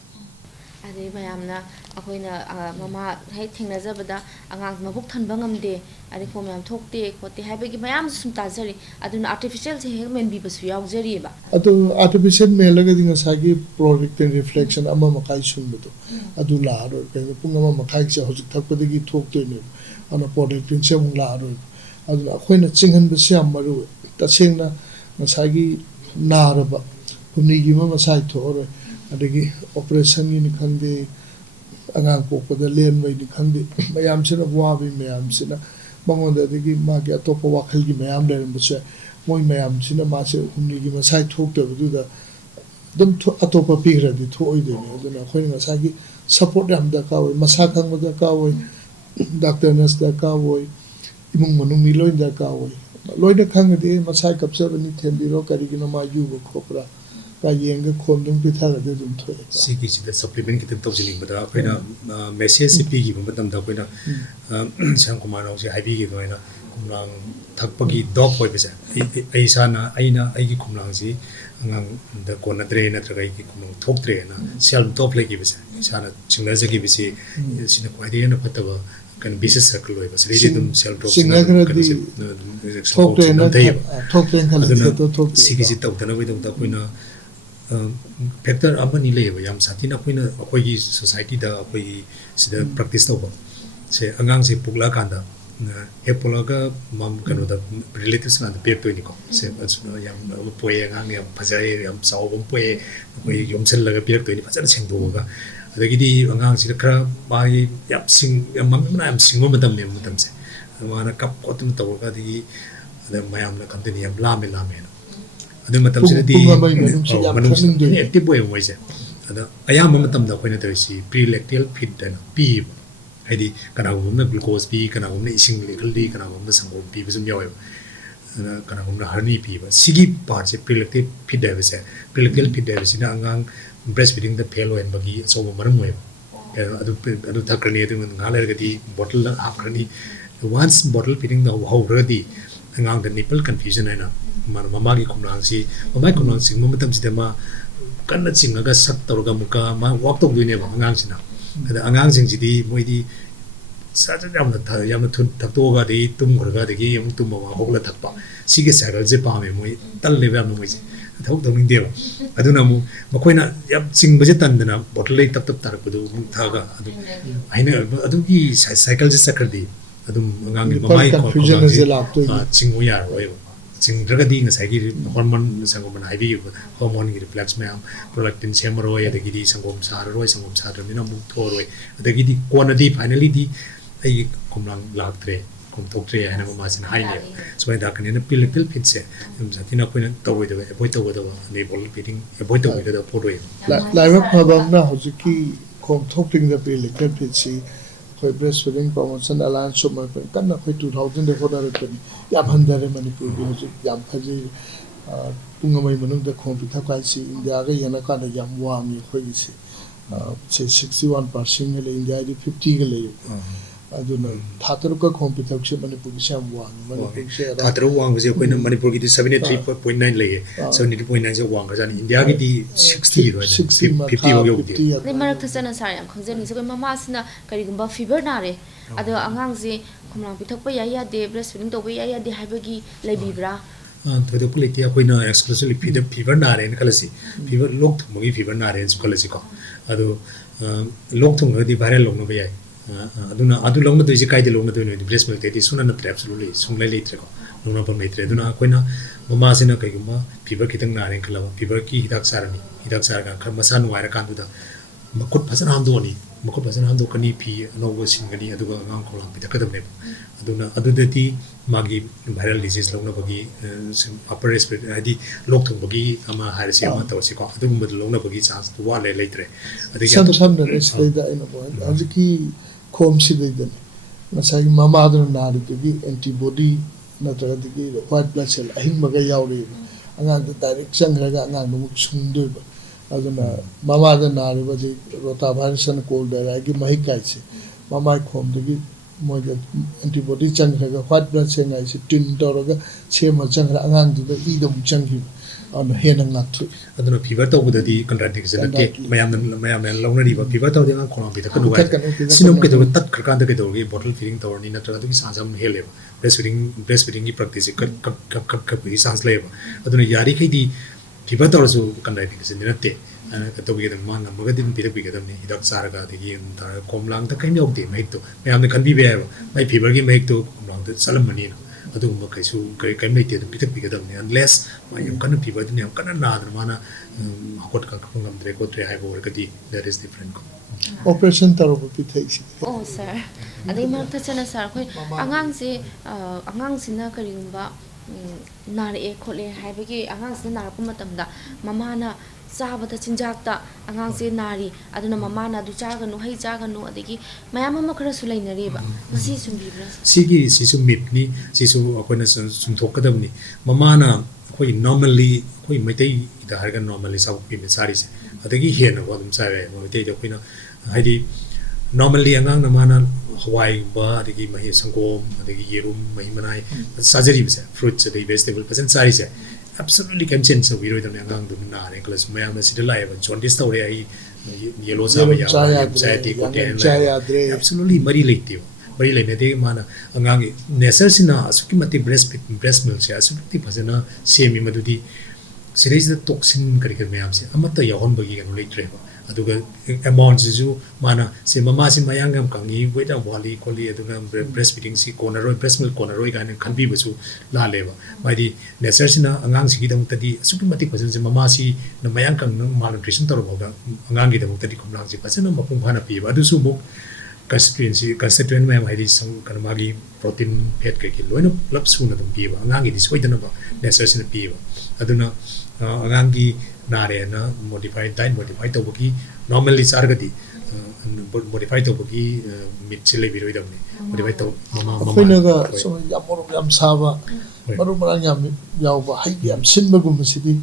ꯑꯗꯩ ꯃꯌꯥꯝꯅ ꯑꯩꯈꯣꯏꯅ ꯃꯃꯥ ꯍꯦꯛ ꯊꯦꯡꯅꯖꯕꯗ ꯑꯉꯥꯡ ꯃꯕꯨꯛ ꯊꯟꯕ ꯉꯝꯗꯦ ꯑꯗꯩ ꯈꯣꯝ ꯌꯥꯝ ꯊꯣꯛꯇꯦ ꯈꯣꯠꯇꯦ ꯍꯥꯏꯕꯒꯤ ꯃꯌꯥꯝꯁꯨ ꯁꯨꯝ ꯇꯥꯖꯔꯤ ꯑꯗꯨꯅ ꯑꯥꯔꯇꯤꯐꯤꯁꯦꯜꯁꯦ ꯍꯦꯛ ꯃꯦꯟꯕꯤꯕꯁꯨ ꯌꯥꯎꯖꯔꯤꯑꯕ ꯑꯗꯨ ꯑꯥꯔꯇꯤꯐꯤꯁꯦꯜ ꯃꯦꯜꯂꯒꯗꯤ ꯉꯁꯥꯏꯒꯤ ꯄ꯭ꯔꯣꯗꯛꯇꯤꯟ ꯔꯤꯐ꯭ꯂꯦꯛꯁꯟ 1.5 ꯁꯨꯡꯕꯗꯣ ꯑꯗꯨ ꯂꯥꯛꯑꯔꯣꯏ ꯀꯩꯅꯣ ꯄꯨꯡ 1.5ꯁꯦ ꯍꯧꯖꯤꯛ ꯊꯛꯄꯗꯒꯤ ꯊꯣꯛꯇꯣꯏꯅꯦꯕ ꯑꯗꯨꯅ ꯄ꯭ꯔꯣꯗꯛꯇꯤꯟꯁꯦ ꯑꯃꯨꯛ ꯂꯥꯛꯑꯔꯣꯏ ꯑꯗꯨꯅ ꯑꯩꯈꯣꯏꯅ ꯆꯤꯡꯍꯟꯕꯁꯦ ꯌꯥꯝ ꯃꯔꯨꯑꯣꯏ ꯇꯁꯦꯡꯅ ꯉꯁꯥꯏꯒꯤ ꯅꯥꯔꯕ ꯍꯨꯝꯅꯤꯒꯤ ꯑꯃ ꯃꯁꯥꯏ ꯊꯣꯛꯑꯔꯣꯏ ꯑꯗꯒꯤ ꯑꯣꯄꯔꯦꯁꯟꯒꯤꯅꯤ ꯈꯪꯗꯦ ꯑꯉꯥꯡ ꯄꯣꯛꯄꯗ ꯂꯦꯟꯕꯩꯅꯤ ꯈꯪꯗꯦ ꯃꯌꯥꯝꯁꯤꯅ ꯋꯥꯕꯩ ꯃꯌꯥꯝꯁꯤꯅ ꯃꯉꯣꯟꯗ ꯑꯗꯒꯤ ꯃꯥꯒꯤ ꯑꯇꯣꯞꯄ ꯋꯥꯈꯜꯒꯤ ꯃꯌꯥꯝ ꯂꯩꯔꯝꯕꯁꯨ ꯌꯥꯏ ꯃꯣꯏ ꯃꯌꯥꯝꯁꯤꯅ ꯃꯥꯁꯦ ꯍꯨꯝꯅꯤꯒꯤ ꯃꯁꯥꯏ ꯊꯣꯛꯇꯕꯗꯨꯗ ꯑꯗꯨꯝ ꯑꯇꯣꯞꯄ ꯄꯤꯈ꯭ꯔꯗꯤ ꯊꯣꯛꯑꯣꯏꯗꯣꯏꯅꯤ ꯑꯗꯨꯅ ꯑꯩꯈꯣꯏꯅ ꯉꯁꯥꯏꯒꯤ ꯁꯄꯣꯔꯠ ꯌꯥꯝ ꯗꯔꯀꯥꯔ ꯑꯣꯏ ꯃꯁꯥ ꯈꯪꯕ ꯗꯔꯀꯥꯔ ꯑꯣꯏ ꯗꯥꯛꯇꯔ ꯅꯔꯁ ꯗꯔꯀꯥꯔ ꯑꯣꯏ ꯏꯃꯨꯡ ꯃꯅꯨꯡ ꯃꯤ ꯂꯣꯏ ꯗꯔꯀꯥꯔ ꯑꯣꯏ ꯂꯣꯏꯅ ꯈꯪꯉꯗꯤ ꯃꯁꯥꯏ ꯀꯞꯆꯕꯅꯤ ꯊꯦꯝꯕꯤꯔꯣ ꯀꯔꯤꯒꯤꯅꯣ ꯃꯥ ꯌꯨꯕ ꯈꯣꯠꯄ꯭ꯔꯥ ꯌꯦꯡꯒ ꯈꯣꯝꯗꯨꯝ ꯄꯤꯊꯔꯗꯤ ꯑꯗꯨꯝ ꯊꯣꯛꯑꯦ ꯁꯤꯒꯤꯁꯤꯗ ꯁꯞꯄ꯭ꯂꯤꯃꯦꯟ ꯈꯤꯇꯪ ꯇꯧꯖꯅꯤꯡꯕꯗ ꯑꯩꯈꯣꯏꯅ ꯃꯦꯁꯦꯖꯁꯤ ꯄꯤꯈꯤꯕ ꯃꯇꯝꯗ ꯑꯩꯈꯣꯏꯅ ꯁ꯭ꯌꯥꯝꯀꯨꯃꯥꯔ ꯍꯧꯖꯤꯛ ꯍꯥꯏꯕꯤꯈꯤꯕ ꯈꯨꯝꯂꯥꯡ ꯊꯛꯄꯒꯤ ꯗꯣꯞ ꯑꯣꯏꯕꯁꯦ ꯑꯩ ꯏꯁꯥꯅ ꯑꯩꯒꯤ ꯈꯨꯝꯂꯥꯡꯁꯤ ꯑꯉꯥꯡꯗ ꯀꯣꯟꯅꯗ꯭ꯔꯦ ꯅꯠꯇ꯭ꯔꯒ ꯑꯩꯒꯤ ꯈꯨꯝꯂꯥꯡ ꯊꯣꯛꯇ꯭ꯔꯦꯅ ꯁꯦꯜꯐ ꯗꯣꯞ ꯂꯩꯈꯤꯕꯁꯦ ꯏꯁꯥꯅ ꯆꯤꯡꯅꯖꯈꯤꯕꯁꯤ ꯁꯤꯅ ꯈ꯭ꯋꯥꯏꯗꯒꯤ ꯍꯦꯟꯅ ꯐꯠꯇꯕ ꯀꯩꯅꯣ ꯕꯤꯁꯦꯁ ꯁꯔꯀꯜ ꯑꯣꯏꯕ ꯁꯤꯗꯩꯗꯤ ꯑꯗꯨꯝ ꯁꯦꯜꯐ ꯗꯣꯞꯁꯤꯅ ꯀꯩꯅꯣꯁꯦ ꯅꯝꯊꯩꯑꯕ ꯑꯗꯨꯅ ꯁꯤꯒꯤꯁꯤ ꯇꯧꯗꯅꯕꯒꯤꯗꯃꯛꯇ ꯑꯩꯈꯣꯏꯅ ꯐꯦꯛꯇꯔ ꯑꯃꯅꯤ ꯂꯩꯌꯦꯕ ꯌꯥꯝ ꯁꯥꯊꯤꯅ ꯑꯩꯈꯣꯏꯒꯤ ꯁꯣꯁꯥꯏꯇꯤꯗ ꯑꯩꯈꯣꯏꯒꯤ ꯁꯤꯗ ꯄ꯭ꯔꯦꯛꯇꯤꯁ ꯇꯧꯕ ꯁꯦ ꯑꯉꯥꯡꯁꯦ ꯄꯣꯛꯂꯛꯑꯀꯥꯟꯗ ꯍꯦꯛ ꯄꯣꯛꯂꯛꯑꯒ ꯀꯩꯅꯣꯗ ꯔꯤꯂꯦꯇꯤꯚꯁꯀꯥꯟꯗ ꯄꯤꯔꯛꯇꯣꯏꯅꯤꯀꯣ ꯁꯦ ꯌꯥꯝ ꯄꯣꯛꯑꯦ ꯑꯉꯥꯡ ꯌꯥꯝ ꯐꯖꯔꯦ ꯌꯥꯝ ꯆꯥꯎꯕ ꯑꯃ ꯄꯣꯛꯑꯦ ꯑꯩꯈꯣꯏ ꯌꯣꯝꯁꯤꯜꯂꯒ ꯄꯤꯔꯛꯇꯣꯏꯅꯤ ꯐꯖꯅ ꯁꯦꯡꯗꯣꯛꯑꯒ ꯑꯗꯒꯤꯗꯤ ꯑꯉꯥꯡꯁꯤꯗ ꯈꯔ ꯃꯥꯒꯤ ꯌꯥꯝ ꯃꯃꯤꯠ ꯌꯥꯝ ꯁꯤꯡꯕ ꯃꯇꯝꯅꯦꯕ ꯃꯇꯝꯁꯦ ꯃꯥꯅ ꯀꯞ ꯈꯣꯠꯇꯅ ꯇꯧꯔꯒ ꯑꯗꯒꯤ ꯃꯌꯥꯝꯅ ꯈꯟꯗꯣꯏꯅꯤ ꯌꯥꯝ ꯂꯥꯝꯃꯦꯅ ꯑꯗꯨ ꯃꯇꯝꯁꯤꯗꯗꯤ ꯃꯅꯨꯡꯁꯤꯗ ꯑꯦꯛꯇꯤꯚ ꯑꯣꯏꯕ ꯃꯣꯏꯁꯦ ꯑꯗ ꯑꯌꯥꯝꯕ ꯃꯇꯝꯗ ꯑꯩꯈꯣꯏꯅ ꯇꯧꯔꯤꯁꯤ ꯄ꯭ꯔꯤꯂꯦꯛꯇꯤꯌꯦꯜ ꯐꯤꯠ ꯍꯥꯏꯅ ꯄꯤꯌꯦꯕ ꯍꯥꯏꯗꯤ ꯀꯅꯥꯒꯨꯝꯕ ꯑꯃꯅ ꯒ꯭ꯂꯨꯀꯣꯁ ꯄꯤ ꯀꯅꯥꯒꯨꯝꯕ ꯑꯃꯅ ꯏꯁꯤꯡ ꯂꯤꯛꯍꯜꯂꯤ ꯀꯅꯥꯒꯨꯝꯕ ꯑꯃꯅ ꯁꯪꯒꯣꯝ ꯄꯤꯕꯁꯨ ꯌꯥꯎꯋꯦꯕ ꯑꯗꯨꯅ ꯀꯅꯥꯒꯨꯝꯕꯅ ꯍꯔꯅꯤ ꯄꯤꯕ ꯁꯤꯒꯤ ꯄꯥꯔꯠꯁꯦ ꯄ꯭ꯔꯤꯂꯦꯛꯇꯤቭ ꯐꯤꯠ ꯍꯥꯏꯕꯁꯦ ꯄ꯭ꯔꯤꯂꯦꯛꯇꯤꯌꯦꯜ ꯐꯤꯠ ꯍꯥꯏꯕꯁꯤꯅ ꯑꯉꯥꯡ ꯕ꯭ꯔꯦꯁ ꯐꯤꯗꯤꯡꯗ ꯐꯦꯜ ꯑꯣꯏꯍꯟꯕꯒꯤ ꯑꯆꯧꯕ ꯃꯔꯝ ꯑꯣꯏꯌꯦꯕ ꯑꯗꯨ ꯊꯛꯈ꯭ꯔꯅꯤ ꯑꯗꯨꯒ ꯉꯥꯏꯍꯥꯛ ꯂꯩꯔꯒꯗꯤ ꯕꯣꯇꯜꯗ ꯍꯥꯞꯈ꯭ꯔꯅꯤ ꯋꯥꯟꯁ ꯕꯣꯇꯜ ꯐꯤꯗꯤꯡꯗ ꯍꯧꯈ꯭ꯔꯒꯗꯤ ꯑꯉꯥꯡꯗ ꯅꯤꯄꯜ ꯀꯟꯐ꯭ꯌꯨꯖꯟ ꯍꯥꯏꯅ ꯃꯃꯥꯒꯤ ꯈꯨꯝꯂꯥꯡꯁꯤ ꯃꯃꯥꯒꯤ ꯈꯨꯝꯂꯥꯡ ꯆꯤꯡꯕ ꯃꯇꯝꯁꯤꯗ ꯃꯥ ꯀꯟꯅ ꯆꯤꯡꯉꯒ ꯁꯛ ꯇꯧꯔꯒ ꯑꯃꯨꯛꯀ ꯃꯥ ꯋꯥꯛ ꯇꯧꯗꯣꯏꯅꯦꯕ ꯑꯉꯥꯡꯁꯤꯅ ꯑꯗ ꯑꯉꯥꯡꯁꯤꯡꯁꯤꯗꯤ ꯃꯣꯏꯗꯤ ꯌꯥꯝꯅ ꯊꯛꯇꯣꯛꯑꯒ ꯑꯗꯒꯤ ꯇꯨꯝꯈ꯭ꯔꯒ ꯑꯗꯒꯤ ꯑꯃꯨꯛ ꯇꯨꯝꯃꯒ ꯍꯧꯒꯠꯂ ꯊꯛꯄ ꯁꯤꯒꯤ ꯁꯥꯏꯀꯜꯁꯦ ꯄꯥꯝꯃꯦ ꯃꯣꯏ ꯇꯜꯂꯦꯕ ꯌꯥꯝꯅ ꯃꯣꯏꯁꯦ ꯊꯕꯛ ꯇꯧꯅꯤꯡꯗꯦꯕ ꯑꯗꯨꯅ ꯑꯃꯨꯛ ꯃꯈꯣꯏꯅ ꯌꯥꯝ ꯆꯤꯡꯕꯁꯦ ꯇꯟꯗꯅ ꯕꯣꯇꯜꯗꯩ ꯇꯞ ꯇꯥꯔꯛꯄꯗꯨ ꯑꯃꯨꯛ ꯊꯛꯑꯒ ꯑꯗꯨꯝ ꯑꯗꯨꯒꯤ ꯁꯥꯏꯀꯜꯁꯦ ꯆꯠꯈ꯭ꯔꯗꯤ ꯑꯗꯨꯝ ꯑꯉꯥꯡꯒꯤ ꯃꯃꯥꯒꯤ ꯈꯣꯡꯂꯥꯡꯁꯦ ꯆꯤꯡꯕ ꯌꯥꯔꯔꯣꯏꯕ ꯆꯤꯡꯗ꯭ꯔꯒꯗꯤ ꯉꯁꯥꯏꯒꯤ ꯍꯣꯔꯃꯣꯟ ꯁꯪꯒꯣꯝꯅ ꯍꯥꯏꯕꯤꯈꯤꯕ ꯍꯣꯔꯃꯣꯟꯒꯤ ꯔꯤꯐ꯭ꯂꯦꯛꯁ ꯃꯌꯥꯝ ꯄ꯭ꯔꯣꯂꯦꯛꯇꯤꯟ ꯁꯦꯝꯃꯔꯣꯏ ꯑꯗꯒꯤꯗꯤ ꯁꯪꯒꯣꯝ ꯁꯥꯔꯔꯣꯏ ꯁꯪꯒꯣꯝ ꯁꯥꯗ꯭ꯔꯕꯅꯤꯅ ꯑꯃꯨꯛ ꯊꯣꯛꯑꯔꯣꯏ ꯑꯗꯒꯤꯗꯤ ꯀꯣꯟꯅꯗꯤ ꯐꯥꯏꯅꯦꯂꯤꯗꯤ ꯑꯩꯒꯤ ꯈꯣꯝꯂꯥꯡ ꯂꯥꯛꯇ꯭ꯔꯦ ꯈꯣꯝ ꯊꯣꯛꯇ꯭ꯔꯦ ꯍꯥꯏꯅ ꯃꯃꯥꯁꯤꯅ ꯍꯥꯏꯅꯦꯕ ꯁꯨꯃꯥꯏꯅ ꯂꯥꯛꯀꯅꯤꯅ ꯄ꯭ꯔꯤꯂꯦꯛꯇꯤꯌꯦꯜ ꯐꯤꯠꯁꯦ ꯌꯥꯝ ꯁꯥꯊꯤꯅ ꯑꯩꯈꯣꯏꯅ ꯇꯧꯔꯣꯏꯗꯕ ꯑꯦꯚꯣꯏꯗ ꯇꯧꯒꯗꯕ ꯑꯗꯩ ꯕꯣꯇꯜ ꯐꯤꯗꯤꯡ ꯑꯦꯚꯣꯏꯗ ꯇꯧꯕꯤꯒꯗꯕ ꯄꯣꯠ ꯑꯣꯏꯌꯦꯕ ꯂꯥꯏꯕꯛ ꯐꯕ ꯑꯃꯅ ꯍꯧꯖꯤꯛꯀꯤ ꯈꯣꯝ ꯊꯣꯛꯇ꯭ꯔꯤꯉꯩꯗ ꯄ꯭ꯔꯤꯂꯦꯛꯇꯤꯌꯦꯜ ꯐꯤꯠꯁꯤ ꯑꯩꯈꯣꯏ ꯕ꯭ꯔꯦꯁ ꯐꯤꯗꯤꯡ ꯄ꯭ꯔꯣꯃꯣꯁꯟ ꯑꯦꯂꯥꯏꯟꯁ ꯁꯨꯝꯕ ꯀꯟꯅ ꯑꯩꯈꯣꯏ 2000ꯗ ꯍꯣꯠꯅꯔꯛꯄꯅꯤ ꯌꯥꯝ ꯍꯟꯊꯔꯦ ꯃꯅꯤꯄꯨꯔꯒꯤ ꯍꯧꯖꯤꯛ ꯌꯥꯝ ꯐꯖꯩ ꯄꯨꯡ ꯑꯃꯒꯤ ꯃꯅꯨꯡꯗ ꯈꯣꯝ ꯄꯤꯊꯛꯄ ꯍꯥꯏꯁꯤ ꯏꯟꯗꯤꯌꯥꯒ ꯌꯦꯡꯅꯀꯥꯟꯗ ꯌꯥꯝ ꯋꯥꯡꯉꯤ ꯑꯩꯈꯣꯏꯒꯤꯁꯤ 61%ꯒ ꯂꯩ ꯏꯟꯗꯤꯌꯥꯗꯤ 50ꯒ ꯂꯩ ꯑꯗꯨꯅ ꯊꯥ ꯇꯔꯨꯛꯀ ꯈꯣꯝ ꯄꯤꯊꯛꯁꯦ ꯃꯅꯤꯄꯨꯔꯒꯤꯁꯦ ꯌꯥꯝ ꯋꯥꯡꯉꯤ ꯃꯅꯤꯄꯨꯔꯁꯦ ꯊꯥ ꯇꯔꯨꯛ ꯋꯥꯡꯕꯁꯦ ꯑꯩꯈꯣꯏꯅ ꯃꯅꯤꯄꯨꯔꯒꯤꯗꯤ 73.9 ꯂꯩꯌꯦ 73.9ꯁꯦ ꯋꯥꯡꯈ꯭ꯔꯖꯥꯠꯅꯤ ꯏꯟꯗꯤꯌꯥꯒꯤꯗꯤ 60 ꯑꯗꯨꯋꯥꯏꯗ 50 ꯐꯥꯎ ꯌꯧꯗꯦ ꯑꯗꯩ ꯃꯔꯛꯇ ꯆꯠꯅ ꯁꯥꯔ ꯌꯥꯝ ꯈꯪꯖꯅꯤꯡꯁꯦ ꯑꯩꯈꯣꯏ ꯃꯃꯥꯁꯤꯅ ꯀꯔꯤꯒꯨꯝꯕ ꯐꯤꯚꯔ ꯅꯥꯔꯦ ꯑꯗꯣ ꯑꯉꯥꯡꯁꯦ ꯈꯣꯝꯂꯥꯡ ꯄꯤꯊꯛꯄ ꯌꯥꯏ ꯌꯥꯗꯦ ꯕ꯭ꯔꯦꯁ ꯐꯤꯗꯤꯡ ꯇꯧꯕ ꯌꯥꯏ ꯌꯥꯗꯦ ꯍꯥꯏꯕꯒꯤ ꯂꯩꯕꯤꯕ꯭ꯔꯥ ꯊꯣꯏꯗꯣꯛꯄ ꯂꯩꯇꯦ ꯑꯩꯈꯣꯏꯅ ꯑꯦꯛꯁꯀ꯭ꯂꯨꯁꯤꯚꯂꯤ ꯐꯤꯚꯔ ꯅꯥꯔꯦꯅ ꯈꯜꯂꯁꯤ ꯐꯤꯚꯔ ꯂꯣꯛ ꯊꯨꯡꯕꯒꯤ ꯐꯤꯚꯔ ꯅꯥꯔꯦꯅꯁꯨ ꯈꯜꯂꯁꯤꯀꯣ ꯑꯗꯣ ꯂꯣꯛ ꯊꯨꯡꯉꯒꯗꯤ ꯚꯥꯏꯔꯦꯜ ꯂꯧꯅꯕ ꯌꯥꯏ ꯑꯗꯨꯅ ꯑꯗꯨ ꯂꯧꯅꯗꯣꯏꯁꯦ ꯀꯥꯏꯗ ꯂꯧꯅꯗꯣꯏꯅꯣ ꯕ꯭ꯔꯦꯁ ꯃꯤꯜꯛꯇꯩꯗꯤ ꯁꯨꯅ ꯅꯠꯇ꯭ꯔꯦ ꯑꯦꯕꯁꯣꯂꯨꯠꯂꯤ ꯁꯨꯡꯂꯩ ꯂꯩꯇ꯭ꯔꯦꯀꯣ ꯂꯧꯅꯐꯝ ꯂꯩꯇ꯭ꯔꯦ ꯑꯗꯨꯅ ꯑꯩꯈꯣꯏꯅ ꯃꯃꯥꯁꯤꯅ ꯀꯩꯒꯨꯝꯕ ꯐꯤꯚꯔ ꯈꯤꯇꯪ ꯅꯥꯔꯦꯅ ꯈꯜꯂꯕ ꯐꯤꯚꯔꯒꯤ ꯍꯤꯗꯥꯛ ꯆꯥꯔꯅꯤ ꯍꯤꯗꯥꯛ ꯆꯥꯔꯒ ꯈꯔ ꯃꯁꯥ ꯅꯨꯡꯉꯥꯏꯔꯀꯥꯟꯗꯨꯗ ꯃꯈꯨꯠ ꯐꯖꯅ ꯍꯥꯝꯗꯣꯛꯑꯅꯤ ꯃꯈꯨꯠ ꯐꯖꯅ ꯍꯥꯝꯗꯣꯛꯀꯅꯤ ꯐꯤ ꯑꯅꯧꯕ ꯁꯤꯟꯒꯅꯤ ꯑꯗꯨꯒ ꯑꯉꯥꯡ ꯈꯣꯝꯂꯥꯡ ꯄꯤꯊꯛꯀꯗꯕꯅꯦꯕ ꯑꯗꯨꯅ ꯑꯗꯨꯗꯗꯤ ꯃꯥꯒꯤ ꯚꯥꯏꯔꯦꯜ ꯗꯤꯖꯤꯖ ꯂꯧꯅꯕꯒꯤ ꯑꯄꯔ ꯔꯦꯁꯄꯤꯔꯦꯇꯔꯤ ꯍꯥꯏꯗꯤ ꯂꯣꯛ ꯊꯨꯡꯕꯒꯤ ꯑꯃ ꯍꯥꯏꯔꯁꯤ ꯑꯃ ꯇꯧꯔꯁꯤꯀꯣ ꯑꯗꯨꯒꯨꯝꯕꯗ ꯂꯧꯅꯕꯒꯤ ꯆꯥꯟꯁꯇꯨ ꯋꯥꯠꯂꯦ ꯂꯩꯇ꯭ꯔꯦ ꯑꯗꯒꯤ ꯁꯝꯅꯔꯦ ꯁꯤꯗꯩꯗ ꯑꯩꯅ ꯍꯧꯖꯤꯛꯀꯤ ꯈꯣꯝꯁꯤꯗꯩꯗꯅꯤ ꯉꯁꯥꯏꯒꯤ ꯃꯃꯥꯗꯨꯅ ꯅꯥꯔꯤꯗꯨꯒꯤ ꯑꯦꯟꯇꯤꯕꯣꯗꯤ ꯅꯠꯇ꯭ꯔꯒꯗꯒꯤ ꯋꯥꯏꯠ ꯕ꯭ꯂꯗ ꯁꯦꯜ ꯑꯍꯤꯡꯕꯒ ꯌꯥꯎꯔꯤꯕ ꯑꯉꯥꯡꯗ ꯗꯥꯏꯔꯦꯛ ꯆꯪꯈ꯭ꯔꯒ ꯑꯉꯥꯡꯗꯣ ꯑꯃꯨꯛ ꯁꯨꯡꯗꯣꯏꯕ ꯑꯗꯨꯅ ꯃꯃꯥꯗ ꯅꯥꯔꯤꯕꯗꯤ ꯔꯣꯇꯥ ꯚꯥꯏꯔꯁꯅ ꯀꯣꯜꯗꯔꯥꯒꯤ ꯃꯍꯤꯛ ꯀꯥꯏꯁꯦ ꯃꯃꯥꯏ ꯈꯣꯝꯗꯒꯤ ꯃꯣꯏꯗ ꯑꯦꯟꯇꯤꯕꯣꯗꯤ ꯆꯪꯈ꯭ꯔꯒ ꯋꯥꯏꯠ ꯕ꯭ꯂꯗ ꯁꯦꯜ ꯍꯥꯏꯁꯦ ꯇ꯭ꯌꯨꯟ ꯇꯧꯔꯒ ꯁꯦꯝꯃ ꯆꯪꯈ꯭ꯔ ꯑꯉꯥꯡꯗꯨꯗ ꯏꯗ ꯑꯃꯨꯛ ꯆꯪꯈꯤꯕ ꯑꯗꯨꯅ ꯍꯦꯟꯅ ꯉꯥꯛꯊꯣꯛꯏ ꯑꯗꯨꯅ ꯐꯤꯚꯔ ꯇꯧꯕꯗꯗꯤ ꯀꯟꯇ꯭ꯔꯥꯟꯗꯤꯀꯦꯁꯟ ꯅꯠꯇꯦ ꯃꯌꯥꯝꯅ ꯂꯧꯅꯔꯤꯕ ꯐꯤꯚꯔ ꯇꯧꯔꯗꯤ ꯑꯉꯥꯡ ꯈꯣꯝꯂꯥꯡ ꯄꯤꯊꯛꯀꯅꯨ ꯍꯥꯏꯁꯦ ꯁꯤꯅ ꯀꯩꯗꯧꯔꯒ ꯇꯠꯈ꯭ꯔꯀꯥꯟꯗ ꯀꯩꯗꯧꯔꯒꯦ ꯕꯣꯇꯜ ꯐꯤꯗꯤꯡ ꯇꯧꯔꯅꯤ ꯅꯠꯇ꯭ꯔꯒ ꯑꯗꯨꯒꯤ ꯆꯥꯟꯁ ꯑꯃ ꯍꯦꯜꯂꯦꯕ breast feeding ꯄ꯭ꯔꯥꯛꯇꯤꯁꯁꯦ ꯀꯛꯄꯒꯤ ꯆꯥꯟꯁ ꯂꯩꯌꯦꯕ ꯑꯗꯨꯅ ꯌꯥꯔꯤꯈꯩꯗꯤ ꯐꯤꯚꯔ ꯇꯧꯔꯁꯨ ꯀꯟꯇ꯭ꯔꯥꯟꯗꯤꯀꯦꯁꯟꯗꯤ ꯅꯠꯇꯦ ꯇꯧꯕꯤꯒꯗꯕꯅꯤ ꯃꯥ ꯉꯝꯃꯒꯗꯤ ꯑꯗꯨꯝ ꯄꯤꯊꯛꯄꯤꯒꯗꯕꯅꯤ ꯍꯤꯗꯥꯛ ꯆꯥꯔꯒ ꯑꯗꯒꯤ ꯈꯣꯝꯂꯥꯡꯗ ꯀꯔꯤꯝ ꯌꯥꯎꯗꯦ ꯃꯍꯤꯛꯇꯣ ꯃꯌꯥꯝꯅ ꯈꯟꯕꯤꯕ ꯌꯥꯏꯑꯕ ꯃꯥꯏ ꯐꯤꯚꯔꯒꯤ ꯃꯍꯤꯛꯇꯣ ꯈꯣꯝꯂꯥꯡꯗ ꯆꯠꯂꯝꯃꯅꯤꯅ ꯑꯗꯨꯒꯨꯝꯕ ꯀꯔꯤꯝ ꯂꯩꯇꯦ ꯑꯗꯨꯝ ꯄꯤꯊꯛꯄꯤꯒꯗꯕꯅꯤ ꯑꯟꯂꯦꯁ ꯃꯥ ꯌꯥꯝ ꯀꯟꯅ ꯐꯤꯚꯔꯗꯨꯅ ꯌꯥꯝ ꯀꯟꯅ ꯅꯥꯗꯅ ꯃꯥꯅ ꯍꯧꯒꯠ ꯀꯥꯡꯈꯠꯄ ꯉꯝꯗ꯭ꯔꯦ ꯈꯣꯠꯇ꯭ꯔꯦ ꯍꯥꯏꯕ ꯑꯣꯏꯔꯒꯗꯤ ꯗꯦꯠ ꯏꯁ ꯗꯤꯐꯔꯦꯟ ꯀꯣ ꯑꯣꯄꯔꯦꯁꯟ ꯇꯧꯔꯕ ꯄꯤꯊꯛꯏꯁꯤ ꯑꯣ ꯁꯥꯔ ꯑꯗꯩ ꯃꯔꯛꯇ ꯆꯠꯅ ꯁꯥꯔ ꯑꯩꯈꯣꯏ ꯑꯉꯥꯡꯁꯦ ꯑꯉꯥꯡꯁꯤꯅ ꯀꯔꯤꯒꯨꯝꯕ ꯅꯥꯔꯛꯑꯦ ꯈꯣꯠꯂꯦ ꯍꯥꯏꯕꯒꯤ ꯑꯉꯥꯡꯁꯤꯅ ꯅꯥꯔꯛꯄ ꯃꯇꯝꯗ ꯃꯃꯥꯅ ꯆꯥꯕꯗ ꯆꯤꯟꯖꯥꯛꯇ ꯑꯉꯥꯡꯁꯦ ꯅꯥꯔꯤ ꯑꯗꯨꯅ ꯃꯃꯥꯅ ꯑꯗꯨ ꯆꯥꯒꯅꯨ ꯍꯩ ꯆꯥꯒꯅꯨ ꯑꯗꯒꯤ ꯃꯌꯥꯝ ꯑꯃ ꯈꯔꯁꯨ ꯂꯩꯅꯔꯤꯕ ꯃꯁꯤ ꯆꯨꯝꯕꯤꯕ꯭ꯔꯥ ꯁꯤꯁꯨ ꯃꯤꯠꯅꯤ ꯁꯤꯁꯨ ꯑꯩꯈꯣꯏꯅ ꯆꯨꯝꯊꯣꯛꯀꯗꯕꯅꯤ ꯃꯃꯥꯅ ꯑꯩꯈꯣꯏ ꯅꯣꯔꯃꯦꯜꯂꯤ ꯑꯩꯈꯣꯏ ꯃꯩꯇꯩꯗ ꯍꯥꯏꯔꯒ ꯅꯣꯔꯃꯦꯜꯂꯤ ꯆꯥꯎꯄꯤꯅ ꯆꯥꯔꯤꯁꯦ ꯑꯗꯒꯤ ꯍꯦꯟꯅꯀꯣ ꯑꯗꯨꯝ ꯆꯥꯕ ꯌꯥꯏ ꯃꯩꯇꯩꯗ ꯑꯩꯈꯣꯏꯅ ꯍꯥꯏꯗꯤ ꯅꯣꯔꯃꯦꯜꯂꯤ ꯑꯉꯥꯡꯅ ꯃꯥꯅ ꯍꯋꯥꯏꯒꯨꯝꯕ ꯑꯗꯒꯤ ꯃꯍꯤ ꯁꯪꯒꯣꯝ ꯑꯗꯒꯤ ꯌꯦꯔꯨꯝ ꯃꯍꯤ ꯃꯅꯥꯏ ꯆꯥꯖꯔꯤꯕꯁꯦ ꯐ꯭ꯔꯨꯠꯁ ꯑꯗꯒꯤ ꯚꯦꯖꯤꯇꯦꯕꯜ ꯐꯖꯅ ꯆꯥꯔꯤꯁꯦ ꯑꯦꯕꯁꯣꯂꯨꯠꯂꯤ ꯀꯩꯝ ꯆꯦꯟꯖ ꯇꯧꯕꯤꯔꯣꯏꯗꯕꯅꯤ ꯑꯉꯥꯡꯗꯨꯅ ꯅꯥꯔꯦ ꯈꯜꯂꯁꯨ ꯃꯌꯥꯝꯅ ꯁꯤꯗ ꯂꯥꯛꯑꯦꯕ ꯖꯣꯟꯗꯤꯁ ꯇꯧꯔꯦ ꯑꯩ ꯌꯦꯂꯣ ꯆꯥꯕ ꯌꯥꯕ ꯌꯥꯝ ꯆꯥꯏꯗꯦ ꯈꯣꯠꯇꯦ ꯍꯥꯏꯅ ꯂꯥꯛꯑꯦꯕ ꯑꯦꯕꯁꯣꯂꯨꯠꯂꯤ ꯃꯔꯤ ꯂꯩꯇꯦꯕ ꯃꯔꯤ ꯂꯩꯅꯗꯦ ꯃꯥꯅ ꯑꯉꯥꯡꯒꯤ ꯅꯦꯆꯔꯁꯤꯅ ꯑꯁꯨꯛꯀꯤ ꯃꯇꯤꯛ ꯕ꯭ꯔꯦꯁ ꯃꯤꯜꯛꯁꯦ ꯑꯁꯨꯛꯀꯤ ꯃꯇꯤꯛ ꯐꯖꯅ ꯁꯦꯝꯃꯤ ꯃꯗꯨꯗꯤ ꯁꯤꯗꯩꯁꯤꯗ ꯇꯣꯛꯁꯤꯟ ꯀꯔꯤ ꯃꯌꯥꯝꯁꯦ ꯑꯃꯠꯇ ꯌꯥꯎꯍꯟꯕꯒꯤ ꯀꯩꯅꯣ ꯂꯩꯇ꯭ꯔꯦꯕ ꯑꯗꯨꯒ ꯑꯦꯃꯥꯎꯟꯁꯤꯁꯨ ꯃꯥꯅ ꯁꯤ ꯃꯃꯥꯁꯤ ꯃꯌꯥꯡ ꯌꯥꯝ ꯀꯪꯉꯤ ꯋꯦꯠ ꯌꯥꯝ ꯋꯥꯠꯂꯤ ꯈꯣꯠꯂꯤ ꯑꯗꯨꯒ ꯕ꯭ꯔꯦꯁ ꯐꯤꯗꯤꯡꯁꯤ ꯀꯣꯟꯅꯔꯣꯏ ꯕ꯭ꯔꯦꯁ ꯃꯤꯜꯛ ꯀꯣꯟꯅꯔꯣꯏ ꯀꯥꯏꯅ ꯈꯟꯕꯤꯕꯁꯨ ꯂꯥꯜꯂꯦꯕ ꯍꯥꯏꯗꯤ ꯅꯦꯆꯔꯁꯤꯅ ꯑꯉꯥꯡꯁꯤꯒꯤꯗꯃꯛꯇꯗꯤ ꯑꯁꯨꯛꯀꯤ ꯃꯇꯤꯛ ꯐꯖꯅꯁꯦ ꯃꯃꯥꯁꯤꯅ ꯃꯌꯥꯡ ꯀꯪꯅ ꯃꯥꯜꯅꯨꯇ꯭ꯔꯤꯁꯟ ꯇꯧꯔꯐꯥꯎꯗ ꯑꯉꯥꯡꯒꯤꯗꯃꯛꯇꯗꯤ ꯈꯣꯝꯂꯥꯡꯁꯤ ꯐꯖꯅ ꯃꯄꯨꯡ ꯐꯥꯅ ꯄꯤꯕ ꯑꯗꯨꯁꯨ ꯑꯃꯨꯛ constituent ꯃꯌꯥꯝ ꯍꯥꯏꯗꯤ ꯀꯩꯅꯣ ꯃꯥꯒꯤ ꯄ꯭ꯔꯣꯇꯤꯟ ꯐꯦꯠ ꯀꯩꯀꯩ ꯂꯣꯏꯅ ꯄꯨꯂꯞ ꯁꯨꯅ ꯑꯗꯨꯝ ꯄꯤꯕ ꯑꯉꯥꯡꯒꯤꯗꯤ ꯁꯣꯏꯗꯅꯕ ꯅꯦꯆꯔꯁꯤꯅ ꯄꯤꯕ ꯑꯗꯨꯅ ꯑꯉꯥꯡꯒꯤ ꯅꯥꯔꯦꯅ ꯗꯥꯏꯠ ꯃꯣꯗꯤꯐꯥꯏ ꯇꯧꯕꯒꯤ ꯅꯣꯔꯃꯦꯜꯂꯤ ꯆꯥꯔꯒꯗꯤ ꯃꯣꯗꯤꯐꯥꯏ ꯇꯧꯕꯒꯤ ꯃꯤꯠꯁꯦ ꯂꯩꯕꯤꯔꯣꯏꯗꯕꯅꯤ ꯃꯣꯗꯤꯐꯥꯏ ꯇꯧ ꯑꯩꯈꯣꯏꯅꯒ ꯁꯨꯝ ꯌꯥꯝ ꯃꯣꯔꯣꯛ ꯌꯥꯝ ꯁꯥꯕ ꯃꯔꯨ ꯃꯔꯥꯡ ꯌꯥꯝ ꯌꯥꯎꯕ ꯍꯩ ꯌꯥꯝ ꯁꯤꯟꯕꯒꯨꯝꯕꯁꯤꯗꯤ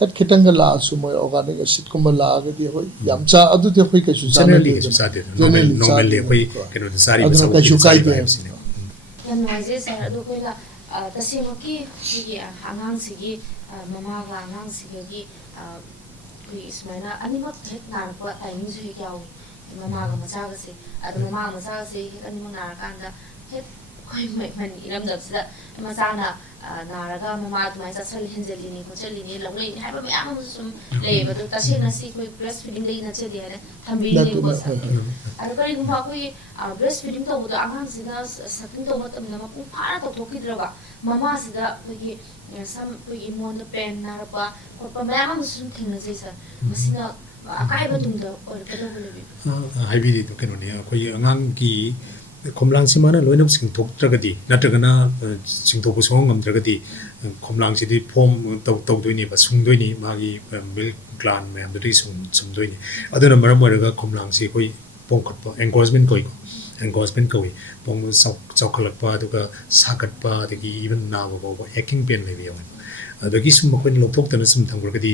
ꯍꯦꯛ ꯈꯤꯇꯪꯒ ꯂꯥꯛꯑꯁꯨ ꯃꯣꯏ ꯑꯣꯔꯒꯥꯅꯤꯛ ꯑꯦꯁꯤꯠꯀꯨꯝꯕ ꯂꯥꯛꯑꯒꯗꯤ ꯑꯩꯈꯣꯏ ꯌꯥꯝ ꯑꯗꯨꯗꯤ ꯑꯩꯈꯣꯏ ꯀꯩꯁꯨ ꯖꯦꯅꯔꯦꯜꯂꯤ ꯀꯩꯁꯨ ꯆꯥꯗꯦ ꯅꯣꯔꯃꯦꯜꯂꯤ ꯑꯩꯈꯣꯏ ꯀꯩꯅꯣꯗ ꯆꯥꯔꯤꯕ ꯑꯗꯨꯅ ꯀꯩꯁꯨ ꯀꯥꯏꯗꯦ ꯍꯥꯏꯕꯁꯤꯅꯦ ꯌꯥꯝ ꯅꯨꯡꯉꯥꯏꯖꯩ ꯁꯥꯔ ꯑꯗꯣ ꯑꯩꯈꯣꯏꯅ ꯇꯁꯦꯡꯃꯛꯀꯤ ꯑꯩꯈꯣꯏꯒꯤ ꯑꯉꯥꯡꯁꯤꯒꯤ ꯃꯃꯥꯒ ꯑꯉꯥꯡꯁꯤꯒꯒꯤ ꯑꯩꯈꯣꯏꯒꯤ ꯁꯨꯃꯥꯏꯅ ꯑꯅꯤꯃꯛ ꯍꯦꯛ ꯅꯥꯔꯛꯄ ꯇꯥꯏꯃꯤꯡꯁꯨ ꯍꯦꯛ ꯌꯥꯎꯏ ꯃꯃꯥꯒ ꯃꯆꯥꯒꯁꯦ ꯑꯗꯣ ꯃꯃꯥꯒ ꯃꯆꯥꯒꯁꯦ ꯍꯦꯛ ꯑꯅꯤꯃꯛ ꯅꯥꯔꯀꯥꯟꯗ ꯍꯦꯛ ꯑꯩꯈꯣꯏ ꯏꯔꯝꯗꯝꯁꯤꯗ ꯃꯆꯥꯅ ꯅꯥꯔꯒ ꯃꯃꯥ ꯑꯗꯨꯃꯥꯏꯅ ꯆꯠꯁꯜꯂꯤ ꯍꯦꯟꯖꯜꯂꯤꯅꯤ ꯈꯣꯠꯆꯜꯂꯤꯅꯤ ꯂꯧꯅꯩꯅꯤ ꯍꯥꯏꯕ ꯃꯌꯥꯝ ꯑꯃꯁꯨ ꯁꯨꯝ ꯂꯩꯌꯦꯕ ꯑꯗꯣ ꯇꯁꯦꯡꯅ ꯁꯤ ꯑꯩꯈꯣꯏ ꯕ꯭ꯔꯦꯁ ꯐꯤꯗꯤꯡꯗꯒꯤ ꯅꯠꯆꯗꯦ ꯍꯥꯏꯅ ꯊꯝꯕꯤꯔꯤꯅꯦꯕꯀꯣ ꯁꯥꯔ ꯑꯗꯣ ꯀꯔꯤꯒꯨꯝꯕ ꯑꯩꯈꯣꯏꯒꯤ ꯕ꯭ꯔꯦꯁ ꯐꯤꯗꯤꯡ ꯇꯧꯕꯗꯣ ꯑꯉꯥꯡꯁꯤꯅ ꯁꯛꯇꯤꯡ ꯇꯧꯕ ꯃꯇꯝꯗ ꯃꯄꯨꯡ ꯐꯥꯅ ꯇꯧꯊꯣꯛꯈꯤꯗ꯭ꯔꯕ ꯃꯃꯥꯁꯤꯗ ꯑꯩꯈꯣꯏꯒꯤ ꯁꯝ ꯑꯩꯈꯣꯏꯒꯤ ꯃꯣꯟꯗ ꯄꯦꯟ ꯅꯥꯔꯛꯄ ꯈꯣꯠꯄ ꯃꯌꯥꯝ ꯑꯃꯁꯨ ꯁꯨꯝ ꯊꯦꯡꯅꯖꯩ ꯁꯥꯔ ꯃꯁꯤꯅ ꯑꯀꯥꯏꯕ ꯇꯨꯡꯗ ꯑꯣꯏꯔꯛꯀꯗꯧꯕ ꯂꯩꯕꯤꯕ꯭ꯔꯥ ꯍꯥꯏꯕꯤꯔꯤꯗꯣ ꯀꯩꯅꯣꯅꯤ ꯑꯩꯈꯣꯏꯒꯤ ꯑꯉꯥꯡꯒꯤ ꯈꯣꯝꯂꯥꯡꯁꯤ ꯃꯥꯅ ꯂꯣꯏꯅꯃꯛ ꯆꯤꯡꯊꯣꯛꯇ꯭ꯔꯒꯗꯤ ꯅꯠꯇ꯭ꯔꯒꯅ ꯆꯤꯡꯊꯣꯛꯄ ꯁꯨꯡꯉꯝ ꯉꯝꯗ꯭ꯔꯒꯗꯤ ꯈꯣꯝꯂꯥꯡꯁꯤꯗꯤ ꯐꯣꯝ ꯇꯧꯗꯣꯏꯅꯦꯕ ꯁꯨꯡꯗꯣꯏꯅꯤ ꯃꯥꯒꯤ ꯃꯤꯜꯛ ꯒ꯭ꯂꯥꯟ ꯃꯌꯥꯝꯗꯨꯗꯒꯤ ꯁꯨꯝꯗꯣꯏꯅꯤ ꯑꯗꯨꯅ ꯃꯔꯝ ꯑꯣꯏꯔꯒ ꯈꯣꯝꯂꯥꯡꯁꯤ ꯑꯩꯈꯣꯏ ꯄꯣꯡꯈꯠꯄ ꯑꯦꯡꯒꯣꯖꯃꯦꯟ ꯀꯧꯏꯀꯣ ꯑꯦꯡꯒꯣꯖꯃꯦꯟ ꯀꯧꯏ ꯆꯥꯎꯈꯠꯂꯛꯄ ꯑꯗꯨꯒ ꯁꯥꯒꯠꯄ ꯑꯗꯒꯤ ꯏꯚꯟ ꯅꯥꯕ ꯐꯥꯎꯕ ꯑꯦꯀꯤꯡ ꯄꯦꯟ ꯂꯩꯕ ꯌꯥꯎꯋꯦ ꯑꯗꯒꯤ ꯁꯨꯝ ꯑꯩꯈꯣꯏꯅ ꯂꯧꯊꯣꯛꯇꯅ ꯁꯨꯝ ꯊꯝꯈ꯭ꯔꯒꯗꯤ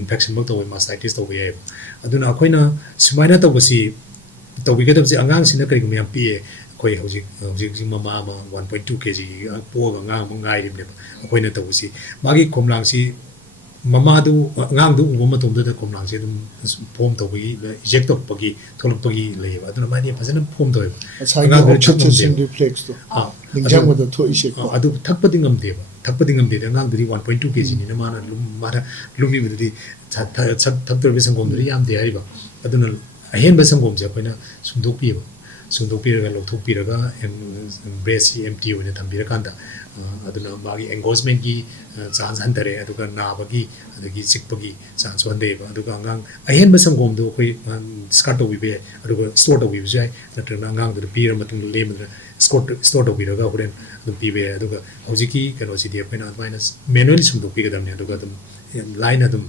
ꯏꯟꯐꯦꯛꯁꯟꯐꯧ ꯇꯧꯋꯦ ꯃꯥꯁꯇꯥꯏꯇꯤꯁ ꯇꯧꯕ ꯌꯥꯏꯑꯕ ꯑꯗꯨꯅ ꯑꯩꯈꯣꯏꯅ ꯁꯨꯃꯥꯏꯅ ꯇꯧꯕꯁꯤ ꯇꯧꯕꯤꯒꯗꯕꯁꯦ ꯑꯉꯥꯡꯁꯤꯅ ꯀꯔꯤꯒꯨꯝꯕ ꯌꯥꯝ ꯄꯤꯛꯑꯦ ꯑꯩꯈꯣꯏ ꯍꯧꯖꯤꯛ ꯃꯃꯥ ꯑꯃ 1.2 kg ꯄꯣꯛꯑꯒ ꯑꯉꯥꯡ ꯑꯃ ꯉꯥꯏꯔꯤꯕꯅꯦꯕ ꯑꯩꯈꯣꯏꯅ ꯇꯧꯕꯁꯤ ꯃꯥꯒꯤ ꯈꯣꯝꯂꯥꯡꯁꯤ ꯃꯃꯥꯗꯨ ꯑꯉꯥꯡꯗꯨ ꯎꯕ ꯃꯇꯝꯗꯨꯗ ꯈꯣꯝꯂꯥꯡꯁꯤ ꯑꯗꯨꯝ ꯐꯣꯝ ꯇꯧꯕꯒꯤ ꯏꯖꯦꯛ ꯇꯧꯔꯛꯄꯒꯤ ꯊꯣꯛꯂꯛꯄꯒꯤ ꯂꯩꯌꯦꯕ ꯑꯗꯨꯅ ꯃꯥꯗꯤ ꯐꯖꯅ ꯐꯣꯝ ꯇꯧꯋꯦꯕ ꯑꯗꯨ ꯊꯛꯄꯗꯤ ꯉꯝꯗꯦꯕ ꯑꯉꯥꯡꯗꯨꯗꯤ 1.2 kgꯅꯤꯅ ꯃꯥꯅ ꯂꯨꯝꯃꯤꯕꯗꯨꯗꯤ ꯊꯛꯇꯧꯔꯤꯕ ꯁꯪꯒꯣꯝꯗꯨꯗꯤ ꯌꯥꯝꯗꯦ ꯍꯥꯏꯔꯤꯕ ꯑꯗꯨꯅ ꯑꯍꯦꯟꯕ ꯁꯪꯒꯣꯝꯁꯦ ꯑꯩꯈꯣꯏꯅ ꯁꯨꯝꯗꯣꯛꯄꯤꯌꯦꯕ ꯁꯨꯡꯗꯣꯛꯄꯤꯔꯒ ꯂꯧꯊꯣꯛꯄꯤꯔꯒ ꯕ꯭ꯔꯦꯁꯁꯤ empty ꯑꯣꯏꯅ ꯊꯝꯕꯤꯔꯀꯥꯟꯗ ꯑꯗꯨꯅ ꯃꯥꯒꯤ engorgementꯒꯤ ꯆꯥꯟꯁ ꯍꯟꯊꯔꯦ ꯑꯗꯨꯒ ꯅꯥꯕꯒꯤ ꯑꯗꯒꯤ ꯆꯤꯛꯄꯒꯤ ꯆꯥꯟꯁ ꯍꯟꯊꯩꯕ ꯑꯗꯨꯒ ꯑꯉꯥꯡ ꯑꯍꯦꯟꯕ ꯁꯪꯒꯣꯝꯗꯣ ꯑꯩꯈꯣꯏ ꯗꯤꯁꯀꯥꯔꯗ ꯇꯧꯕꯤꯕ ꯌꯥꯏ ꯑꯗꯨꯒ ꯁ꯭ꯇꯣꯔ ꯇꯧꯕꯤꯕꯁꯨ ꯌꯥꯏ ꯅꯠꯇ꯭ꯔꯒꯅ ꯑꯉꯥꯡꯗꯨꯗ ꯄꯤꯔ ꯃꯇꯨꯡꯗ ꯂꯦꯝꯕꯗꯨꯅ ꯁ꯭ꯇꯣꯔ ꯇꯧꯕꯤꯔꯒ ꯍꯣꯔꯦꯟ ꯑꯗꯨꯝ ꯄꯤꯕ ꯌꯥꯏ ꯑꯗꯨꯒ ꯍꯧꯖꯤꯛꯀꯤ ꯀꯩꯅꯣꯁꯤꯗꯤ ꯑꯩꯈꯣꯏꯅ ꯑꯗꯨꯃꯥꯏꯅ ꯃꯦꯅꯨꯋꯦꯂꯤ ꯁꯨꯝꯗꯣꯛꯄꯤꯒꯗꯕꯅꯤ ꯑꯗꯨꯒ ꯑꯗꯨꯝ ꯌꯥꯝ ꯂꯥꯏꯅ ꯑꯗꯨꯝ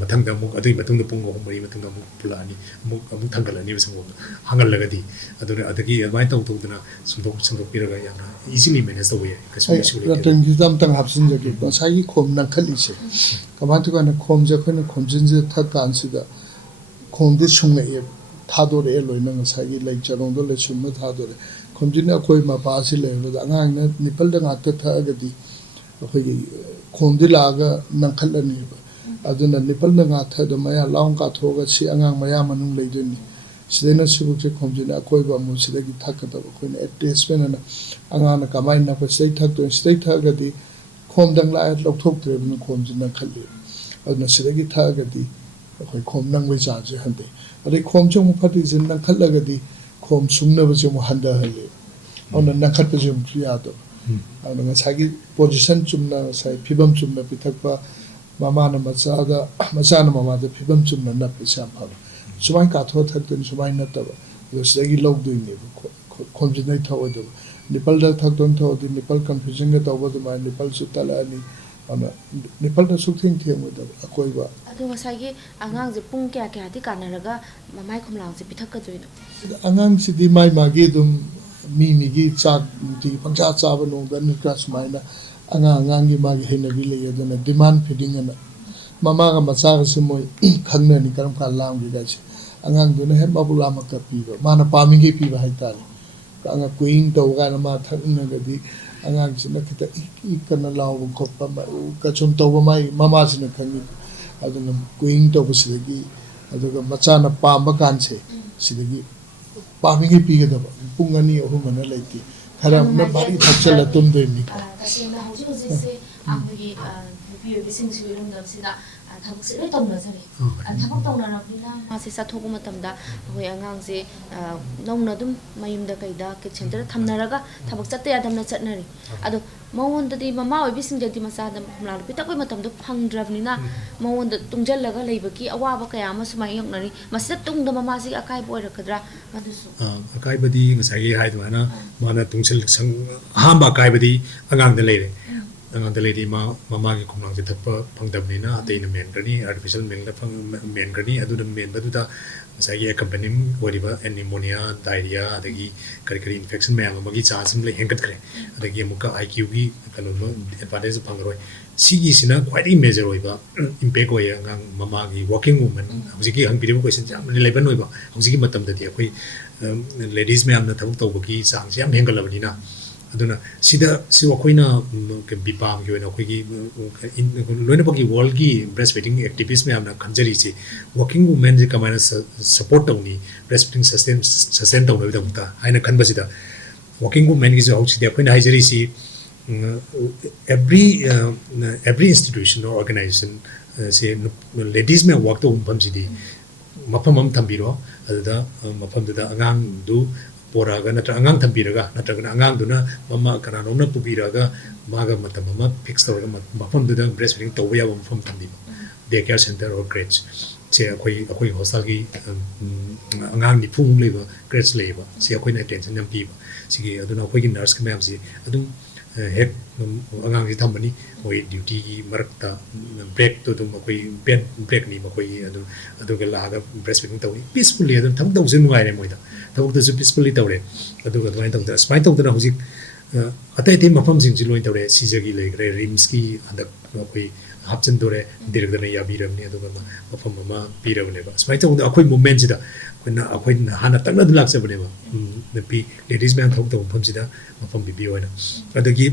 ꯃꯊꯪꯗ ꯑꯃꯨꯛ ꯑꯗꯨꯒꯤ ꯃꯇꯨꯡꯗ ꯄꯨꯡ 3-4 ꯃꯇꯨꯡꯗ ꯑꯃꯨꯛ ꯄꯨꯜꯂꯛꯑꯅꯤ ꯑꯃꯨꯛ ꯊꯥꯡꯒꯠꯂꯅꯤꯕ ꯁꯪꯒꯣꯝꯗꯣ ꯍꯥꯡꯍꯜꯂꯒꯗꯤ ꯑꯗꯨꯅ ꯑꯗꯒꯤ ꯑꯗꯨꯃꯥꯏꯅ ꯇꯧꯗꯅ ꯁꯨꯝꯗꯣꯛꯄꯤꯔꯒ ꯌꯥꯝꯅ ꯏꯖꯤꯂꯤ ꯃꯦꯅꯦꯖ ꯇꯧꯕ ꯌꯥꯏ ꯀꯩꯁꯨ ꯏꯁꯨ ꯂꯩꯇꯦ ꯔꯇꯟꯒꯤꯗ ꯑꯝꯇꯪ ꯍꯥꯞꯆꯤꯟꯖꯒꯦ ꯉꯁꯥꯏꯒꯤ ꯈꯣꯝ ꯅꯪꯈꯠꯂꯤꯁꯦ ꯀꯃꯥꯏꯅ ꯇꯧꯀꯥꯟꯗ ꯈꯣꯝꯁꯦ ꯑꯩꯈꯣꯏꯅ ꯈꯣꯝꯖꯤꯟꯁꯦ ꯊꯛ ꯀꯥꯟꯁꯤꯗ ꯈꯣꯝꯗꯤ ꯁꯨꯡꯉꯛꯑꯦ ꯊꯥꯗꯣꯔꯛꯑꯦ ꯂꯣꯏꯅ ꯉꯁꯥꯏꯒꯤ ꯂꯩ ꯆꯔꯣꯡꯗꯣ ꯂꯩꯁꯨꯝꯕ ꯊꯥꯗꯣꯔꯛꯑꯦ ꯈꯣꯝꯖꯤꯟꯅ ꯑꯩꯈꯣꯏ ꯃꯄꯥꯁꯤ ꯂꯩꯕꯗ ꯑꯉꯥꯡꯅ ꯅꯤꯄꯜꯗ ꯉꯥꯛꯇ ꯊꯛꯑꯒꯗꯤ ꯑꯩꯈꯣꯏꯒꯤ ꯈꯣꯝꯗꯤ ꯂꯥꯛꯑꯒ ꯅꯪꯈꯠꯂꯅꯤꯕ ꯑꯗꯨꯅ ꯅꯤꯄꯜꯗ ꯉꯥꯛꯊꯗ ꯃꯌꯥ ꯂꯥꯎꯟ ꯀꯥꯊꯣꯛꯑꯒ ꯁꯤ ꯑꯉꯥꯡ ꯃꯌꯥ ꯃꯅꯨꯡ ꯂꯩꯗꯣꯏꯅꯤ ꯁꯤꯗꯩꯅ ꯁꯤꯕꯨꯛꯁꯦ ꯈꯣꯝꯖꯤꯟꯅ ꯑꯀꯣꯏꯕ ꯑꯃꯨꯛ ꯁꯤꯗꯒꯤ ꯊꯛꯀꯗꯕ ꯑꯩꯈꯣꯏꯅ ꯑꯦꯇꯦꯆꯃꯦꯟ ꯑꯅ ꯑꯉꯥꯡꯅ ꯀꯃꯥꯏꯅ ꯅꯛꯄ ꯁꯤꯗꯩ ꯊꯛꯇꯣꯏꯅꯤ ꯁꯤꯗꯩ ꯊꯛꯑꯒꯗꯤ ꯈꯣꯝꯗꯪ ꯂꯥꯛꯑꯦ ꯂꯧꯊꯣꯛꯇ꯭ꯔꯦꯕꯅ ꯈꯣꯝꯁꯤ ꯅꯪꯈꯠꯂꯦꯕ ꯑꯗꯨꯅ ꯁꯤꯗꯒꯤ ꯊꯛꯑꯒꯗꯤ ꯑꯩꯈꯣꯏ ꯈꯣꯝ ꯅꯪꯕꯒꯤ ꯆꯥꯡꯁꯦ ꯍꯟꯊꯩ ꯑꯗꯩ ꯈꯣꯝꯁꯦ ꯑꯃꯨꯛ ꯐꯠꯇ꯭ꯔꯤꯁꯦ ꯅꯪꯈꯠꯂꯒꯗꯤ ꯈꯣꯝ ꯁꯨꯡꯅꯕꯁꯦ ꯑꯃꯨꯛ ꯍꯟꯊꯍꯜꯂꯦ ꯑꯗꯨꯅ ꯅꯪꯈꯠꯄꯁꯦ ꯑꯃꯨꯛꯁꯨ ꯌꯥꯗꯕ ꯑꯗꯨꯅ ꯉꯁꯥꯏꯒꯤ ꯄꯣꯖꯤꯁꯟ ꯆꯨꯝꯅ ꯉꯁꯥꯏ ꯐꯤꯕꯝ ꯆꯨꯝꯅ ꯄꯤꯊꯛꯄ ꯃꯃꯥꯅ ꯃꯆꯥꯅ ꯃꯃꯥꯗ ꯐꯤꯕꯝ ꯆꯨꯝꯅ ꯅꯞꯄꯁꯦ ꯌꯥꯝ ꯐꯕ ꯁꯨꯃꯥꯏꯅ ꯀꯥꯊꯣꯛꯑ ꯊꯛꯇꯣꯏꯅꯤ ꯁꯨꯃꯥꯏꯅ ꯅꯠꯇꯕ ꯑꯗꯣ ꯁꯤꯗꯒꯤ ꯂꯧꯗꯣꯏꯅꯦꯕ ꯈꯣꯝꯖꯤꯟꯅꯩ ꯊꯛꯑꯣꯏꯗꯕ ꯅꯤꯄꯜꯗ ꯊꯛꯇꯣꯏꯅ ꯊꯛꯑꯗꯤ ꯅꯤꯄꯜ ꯀꯟꯐ꯭ꯌꯨꯖꯟꯒ ꯇꯧꯕ ꯑꯗꯨꯃꯥꯏꯅ ꯅꯤꯄꯜꯁꯨ ꯇꯠꯂꯛꯑꯅꯤ ꯑꯗꯨꯅ ꯅꯤꯄꯜꯗ ꯁꯨꯛꯊꯦꯡ ꯊꯦꯡꯉꯣꯏꯗꯕ ꯑꯀꯣꯏꯕ ꯑꯗꯣ ꯉꯁꯥꯏꯒꯤ ꯑꯉꯥꯡꯁꯦ ꯄꯨꯡ ꯀꯌꯥꯗꯤ ꯀꯥꯟꯅꯔꯒ ꯃꯃꯥꯏ ꯈꯣꯝꯂꯥꯡꯁꯦ ꯄꯤꯊꯛꯀꯗꯣꯏꯅꯣ ꯑꯉꯥꯡꯁꯤꯗꯤ ꯃꯥꯒꯤ ꯑꯗꯨꯝ ꯃꯤꯒꯤ ꯆꯥꯛ ꯅꯨꯡꯇꯤꯒꯤ ꯄꯪꯆꯥ ꯆꯥꯕ ꯅꯣꯡꯗ ꯅꯠꯇ꯭ꯔꯥ ꯁꯨꯃꯥꯏꯅ ꯑꯉꯥꯡꯒꯤ ꯃꯥꯒꯤ ꯍꯩꯅꯕꯤ ꯂꯩ ꯑꯗꯨꯅ ꯗꯤꯃꯥꯟ ꯐꯤꯗꯤꯡ ꯑꯅ ꯃꯃꯥꯒ ꯃꯆꯥꯒꯁꯨ ꯃꯣꯏ ꯈꯪꯅꯅꯤ ꯀꯔꯝ ꯀꯥꯟ ꯂꯥꯝꯒꯦꯒꯁꯦ ꯑꯉꯥꯡꯗꯨꯅ ꯍꯦꯛ ꯃꯕꯨꯛ ꯂꯥꯝꯃꯛꯀ ꯄꯤꯕ ꯃꯥꯅ ꯄꯥꯝꯃꯤꯈꯩ ꯄꯤꯕ ꯍꯥꯏꯇꯥꯔꯦ ꯑꯉꯥꯡ ꯀꯨꯏꯡ ꯇꯧꯕ ꯀꯥꯟꯗ ꯃꯥ ꯊꯛꯅꯤꯡꯉꯒꯗꯤ ꯑꯉꯥꯡꯁꯤꯅ ꯈꯤꯇꯪ ꯀꯟꯅ ꯂꯥꯎꯕ ꯈꯣꯠꯄ ꯀꯁꯨꯝ ꯇꯧꯕ ꯃꯥꯒꯤ ꯃꯃꯥꯁꯤꯅ ꯈꯪꯉꯤꯕ ꯑꯗꯨꯅ ꯀꯨꯏꯡ ꯇꯧꯕꯁꯤꯗꯒꯤ ꯑꯗꯨꯒ ꯃꯆꯥꯅ ꯄꯥꯝꯕ ꯀꯥꯟꯁꯦ ꯁꯤꯗꯒꯤ ꯄꯥꯝꯃꯤꯈꯩ ꯄꯤꯒꯗꯕ ꯄꯨꯡ 2-3 ꯑꯅ ꯂꯩꯇꯦ ꯈꯔ ꯑꯃꯅ ꯚꯥꯔꯤ ꯊꯛꯆꯜꯂ ꯇꯨꯝꯗꯣꯏꯅꯤ ꯇꯁꯦꯡꯅ ꯍꯧꯖꯤꯛꯁꯦ ꯑꯩꯈꯣꯏꯒꯤ ꯅꯨꯄꯤ ꯑꯣꯏꯕꯤꯁꯤꯡꯁꯨ ꯏꯔꯝꯗꯝꯁꯤꯗ ꯊꯕꯛꯁꯦ ꯂꯣꯏ ꯇꯧꯅꯖꯔꯦ ꯊꯕꯛ ꯇꯧꯅꯔꯕꯅꯤ나 ꯃꯥꯁꯦ ꯆꯠꯊꯣꯛꯄ ꯃꯇꯝꯗ ꯑꯩꯈꯣꯏ ꯑꯉꯥꯡꯁꯦ ꯅꯧꯅ ꯑꯗꯨꯝ ꯃꯌꯨꯝꯗ ꯀꯩꯗ ꯀꯤꯠ ꯁꯦꯟꯇꯔꯗ ꯊꯝꯅꯔꯒ ꯊꯕꯛ ꯆꯠꯇ ꯌꯥꯗꯝꯅ ꯆꯠꯅꯔꯤ ꯑꯗꯣ ꯃꯉꯣꯟꯗꯗꯤ ꯃꯃꯥ ꯑꯣꯏꯕꯤꯁꯤꯡꯗꯗꯤ ꯃꯆꯥꯗ ꯈꯣꯝꯂꯥꯡ ꯄꯤꯊꯛꯄꯩ ꯃꯇꯝꯗꯣ ꯐꯪꯗ꯭ꯔꯕꯅꯤꯅ ꯃꯉꯣꯟꯗ ꯇꯨꯡꯖꯜꯂꯒ ꯂꯩꯕꯒꯤ ꯑꯋꯥꯕ ꯀꯌꯥ ꯑꯃ ꯁꯨꯃꯥꯏꯅ ꯌꯣꯛꯅꯔꯤ ꯃꯁꯤꯗ ꯇꯨꯡꯗ ꯃꯃꯥꯁꯤꯒꯤ ꯑꯀꯥꯏꯕ ꯑꯣꯏꯔꯛꯀꯗ꯭ꯔꯥ ꯃꯗꯨꯁꯨ ꯑꯀꯥꯏꯕꯗꯤ ꯉꯁꯥꯏꯒꯤ ꯍꯥꯏꯗꯨꯃꯥꯏꯅ ꯃꯥꯅ ꯑꯍꯥꯟꯕ ꯑꯀꯥꯏꯕꯗꯤ ꯑꯉꯥꯡꯗ ꯂꯩꯔꯦ ꯑꯉꯥꯡꯗ ꯂꯩꯔꯤ ꯃꯃꯥꯒꯤ ꯈꯣꯝꯂꯥꯡꯁꯦ ꯊꯛꯄ ꯐꯪꯗꯕꯅꯤꯅ ꯑꯇꯩꯅ ꯃꯦꯟꯈ꯭ꯔꯅꯤ ꯑꯥꯔꯇꯤꯐꯤꯁꯤꯌꯦꯜ ꯃꯤꯜꯗ ꯃꯦꯟꯈ꯭ꯔꯅꯤ ꯑꯗꯨꯅ ꯃꯦꯟꯕꯗꯨꯗ ꯉꯁꯥꯏꯒꯤ ꯑꯦꯀꯝꯄꯦꯅꯤꯡ ꯑꯣꯏꯔꯤꯕ ꯅꯤꯃꯣꯅꯤꯌꯥ ꯗꯥꯏꯔꯤꯌꯥ ꯑꯗꯒꯤ ꯀꯔꯤ ꯏꯟꯐꯦꯛꯁꯟ ꯃꯌꯥꯝ ꯑꯃꯒꯤ ꯆꯥꯟꯁ ꯑꯃ ꯍꯦꯟꯒꯠꯈ꯭ꯔꯦ ꯑꯗꯒꯤ ꯑꯃꯨꯛꯀ IQꯒꯤ ꯀꯩꯅꯣꯗꯣ ꯑꯦꯗꯚꯥꯟꯇꯦꯖ ꯐꯪꯉꯔꯣꯏ ꯁꯤꯒꯤꯁꯤꯅ ꯈ꯭ꯋꯥꯏꯗꯒꯤ ꯃꯦꯖꯔ ꯑꯣꯏꯕ ꯏꯝꯄꯦꯛ ꯑꯣꯏꯌꯦ ꯑꯉꯥꯡ ꯃꯃꯥꯒꯤ ꯋꯥꯔꯀꯤꯡ ꯋꯨꯃꯟ ꯍꯧꯖꯤꯛꯀꯤ ꯍꯪꯕꯤꯔꯤꯕ ꯀꯣꯏꯁꯟꯁꯦ ꯌꯥꯝ ꯔꯤꯂꯦꯕꯟ ꯑꯣꯏꯕ ꯍꯧꯖꯤꯛꯀꯤ ꯃꯇꯝꯗꯗꯤ ꯑꯩꯈꯣꯏ ꯂꯦꯗꯤꯁ ꯃꯌꯥꯝꯅ ꯊꯕꯛ ꯇꯧꯕꯒꯤ ꯆꯥꯡꯁꯦ ꯌꯥꯝ ꯍꯦꯟꯒꯠꯂꯕꯅꯤꯅ ꯑꯗꯨꯅ ꯁꯤꯗꯁꯨ ꯑꯩꯈꯣꯏꯅ ꯕꯤꯄꯥꯝꯒꯤ ꯑꯣꯏꯅ ꯑꯩꯈꯣꯏꯒꯤ ꯂꯣꯏꯅꯃꯛꯀꯤ ꯋꯥꯔꯜꯒꯤ ꯕ꯭ꯔꯦꯁ ꯐꯤꯗꯤꯡ ꯑꯦꯛꯇꯤꯚꯤꯁ ꯃꯌꯥꯝꯅ ꯈꯟꯖꯔꯤꯁꯤ ꯋꯥꯔꯀꯤꯡ ꯋꯨꯃꯦꯟꯁꯦ ꯀꯃꯥꯏꯅ ꯁꯄꯣꯔꯠ ꯇꯧꯅꯤ ꯕ꯭ꯔꯦꯁ ꯐꯤꯗꯤꯡ ꯁꯁꯇꯦꯟ ꯇꯧꯅꯕꯒꯤꯗꯃꯛꯇ ꯍꯥꯏꯅ ꯈꯟꯕꯁꯤꯗ ꯋꯥꯔꯀꯤꯡ ꯋꯨꯃꯦꯟꯒꯤꯁꯨ ꯍꯧꯖꯤꯛꯇꯤ ꯑꯩꯈꯣꯏꯅ ꯍꯥꯏꯖꯔꯤꯁꯤ every institution or organization say ladies may work to mafamsidi mafam am thambiro aduda mafamduda angang du poraga natra angang thambiraga natraga angang duna mama kananona pubiraga maga matam ama fix tawraga mafamduda breastfeeding tawba yaba mafam thambiba daycare center or crèche se akoi hostel gi angang ni phung leba crèche leba se akoi na attention yam piba sigi aduna akoi gi nurse ka mayam si adum hek angang ji thambani moi duty gi marakta break to dum akoi bed break ni makoi adu ga laga breastfeeding tawi peacefully adum tham dau jin ngai re moida thawuk da su peacefully tawre adu ga dwai tawda spy tawda hojik atai te mafam jing ji loi tawre sijagi legre rims ki andak akoi hapchen dore dirgdana yabiramni adu ga mafam mama piravne ba spy tawda akoi movement ji da akoi hana takna dulak sabne ba napi ladies man thawuk taw mafam ji da mafam bibi oina adagi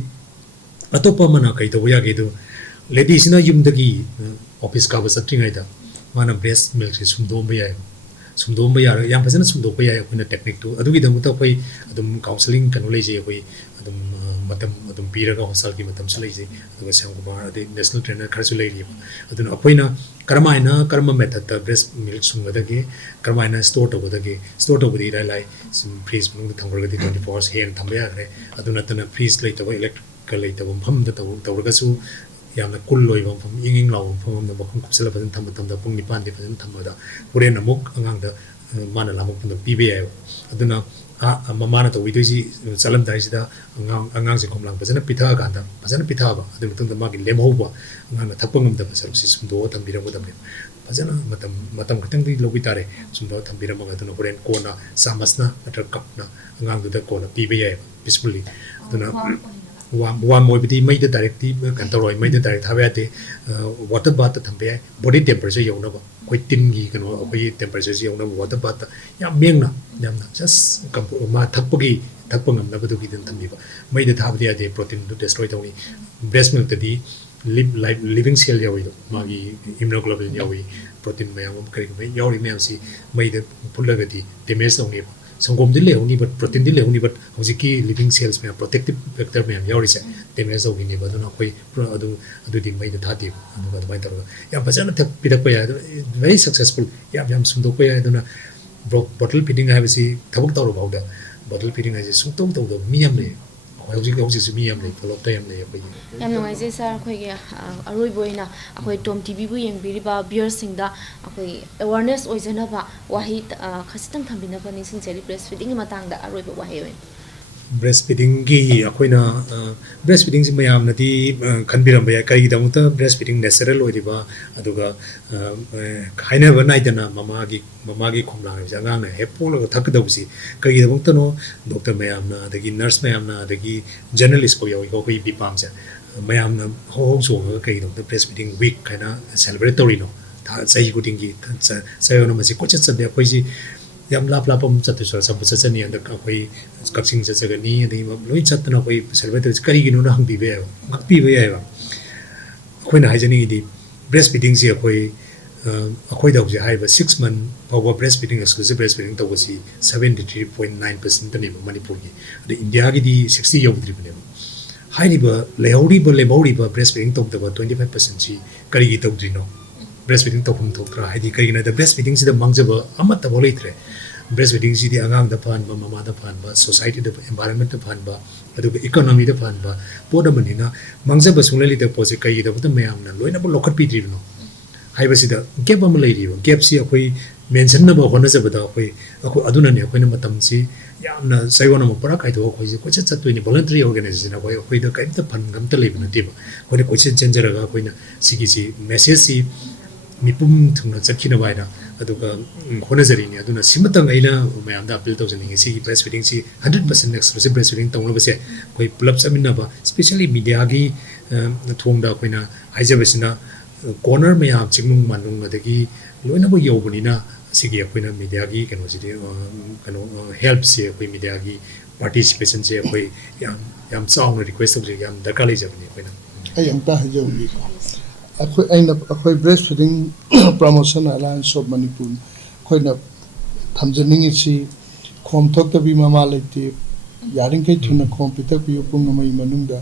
atopa mana kai taw ya ge do ladies na yum dagi office ka ba satri ngai da mana breast milk se sum do ba ya sumdom ba yar yang phajana sumdok ba ya akhoi technique tu adu gi dam ta akhoi adum counseling kan lei je akhoi adum matam pira ga hosal ki matam salai je adu Shyamkumar ade national trainer kharsu lei ri adu akhoi na karma method ta breast milk sumga da ge karma store to da ge store to di lai freeze mung thang ga di 24 hours hen tham ya gre adu na ta freeze lei ta electrical lei ta pham da ta ga su yamna kul loi bang pham inging law pham da bakhum kupsala badan tham da pung ni pan de badan tham da puren amuk angang da mana lamuk pun pi be ayo aduna mama na to wi ji salam dai sida angang se khomlang bajana pitha ga da bajana pitha ba adu tung da ma gi lem ho ba angang na thapangam da basar si sum do tam biram da bajana matam khatang di logi tare sum do tham biram ga aduna puren ko na samasna atra kap na angang da ko na pi be ayo peacefully aduna one more bidi made directly control made direct have at water bath thambe body temperature yona ba koi tin gi kano koi temperature yona water bath ya mengna yamna just ma thapgi thapangam na badu gi den thambi ba made thabdi ade protein to destroy tawni breast milk di living cell yawi magi immunoglobulin yawi protein mayam kari yawi mayam si made pullaga di damage tawni sangom dile honi but protein dile honi but hojiki living cells me protective factor me yauri se damage ho ni baduna koi adu di mai da thati adu ba mai tar ya bajana thak pidak pa ya very successful ya yam sum do pa ya aduna bottle feeding ha bisi thabuk tawro bawda bottle feeding ha sum tom to do miyam le hojiki miyam le follow time le pa yam ngai je sir khoi ge aroi boina akhoi TOMTV bu yeng biri ba viewers sing da akhoi awareness oijana ba wahi khasitang thambina ba ni sing jeri breastfeeding matang da aroi ba wahi oi breastfeeding gi akoina breastfeeding si mayam na di khanbiram ba kai da muta breastfeeding natural odiba aduga khaina ba nai dana mama gi khomla ga janga na hepol ga thak da busi kai da muta no doctor mayam na adagi nurse mayam na adagi journalist ko yoi ko bi pam ja mayam na ho so ga kai da breastfeeding week kaina celebratory no tha sai guding gi sai no ma si ko chat de koi si yam lap pam chat so sam sa chani and koi kaksing sa chagani adi loi chat na koi celebratory kari gi no na hang bi be ngak pi be ya koi na hajani di breastfeeding si koi da hai ba 6 month power breastfeeding exclusive breastfeeding to was 73.9% ne Manipur gi the India gi di 60 yob tri ne hai ni ba leori ba breastfeeding to the 25% si kari gi to tri no breastfeeding to hum to tra hai di kari na the breastfeeding si the mangjaba amat ta bolai tre breastfeeding si di angang da phan ba mama da phan ba society da environment da phan ba adu economy da phan ba poda manina mangjaba sunglali da pose kai da ba mayam na loina ba lokat pi tri no hai ba si da gap am lai ri gap si akoi mention na ba hona ja ba da akoi aduna ne akoi na matam si yamna saigona mo para kai to akoi si ko chat to ni voluntary organization akoi da kai ta phan gam ta lai ba ti ba ko ne ko chen chen jara ga akoi na si gi si message si mipum thungna chakhina baida aduga khona jari ni aduna simatang aina mayam da appeal tawjani si breastfeeding si 100% exclusive breastfeeding tawna base koi pulap samina ba especially media gi thongda koina haijabasina corner mayam chingmung manung adagi loina bo yobani na sigi koina media gi kano si kano help se koi media gi participation se koi yam chaung request tawji yam dakali jabani koina ayam ta hajobi akhoi breastfeeding promotion alliance of Manipur khoina thamjaning si khom thok ta bi mama lekti yaring kai thuna khom pitak bi pung mai manung da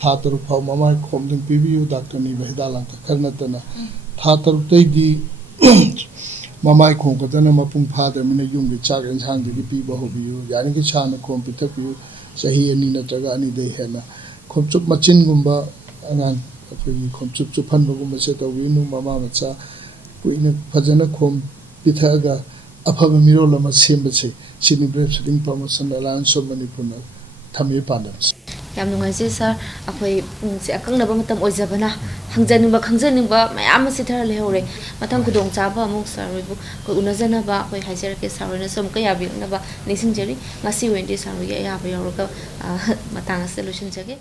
tha tar phau mama khom ding pi bi doctor ni behda lang ta kharna tana tha tar tai di mama khom ka tana mapung pha da mina yung gi chak en sang gi pi ba ho bi yaring ki chana khom pitak bi sahi ani na taga ani de hela khom chup machin gumba angan akoi khom chup chup phan bagum se to wi nu mama macha puina phajana khom pithaga afaba miro lama semba che sini breastfeeding promotion alliance of Manipur na thami pandam yam nungai je sir akoi se akang na ba matam oijabana khangjaning ba mayam se thar le hore mathang kudong cha ba amuk sir ru ko unajana ba akoi hajer ke sir na som ka yabi na ba nising jeri ngasi wendi sir ya ba yor ka matang solution jage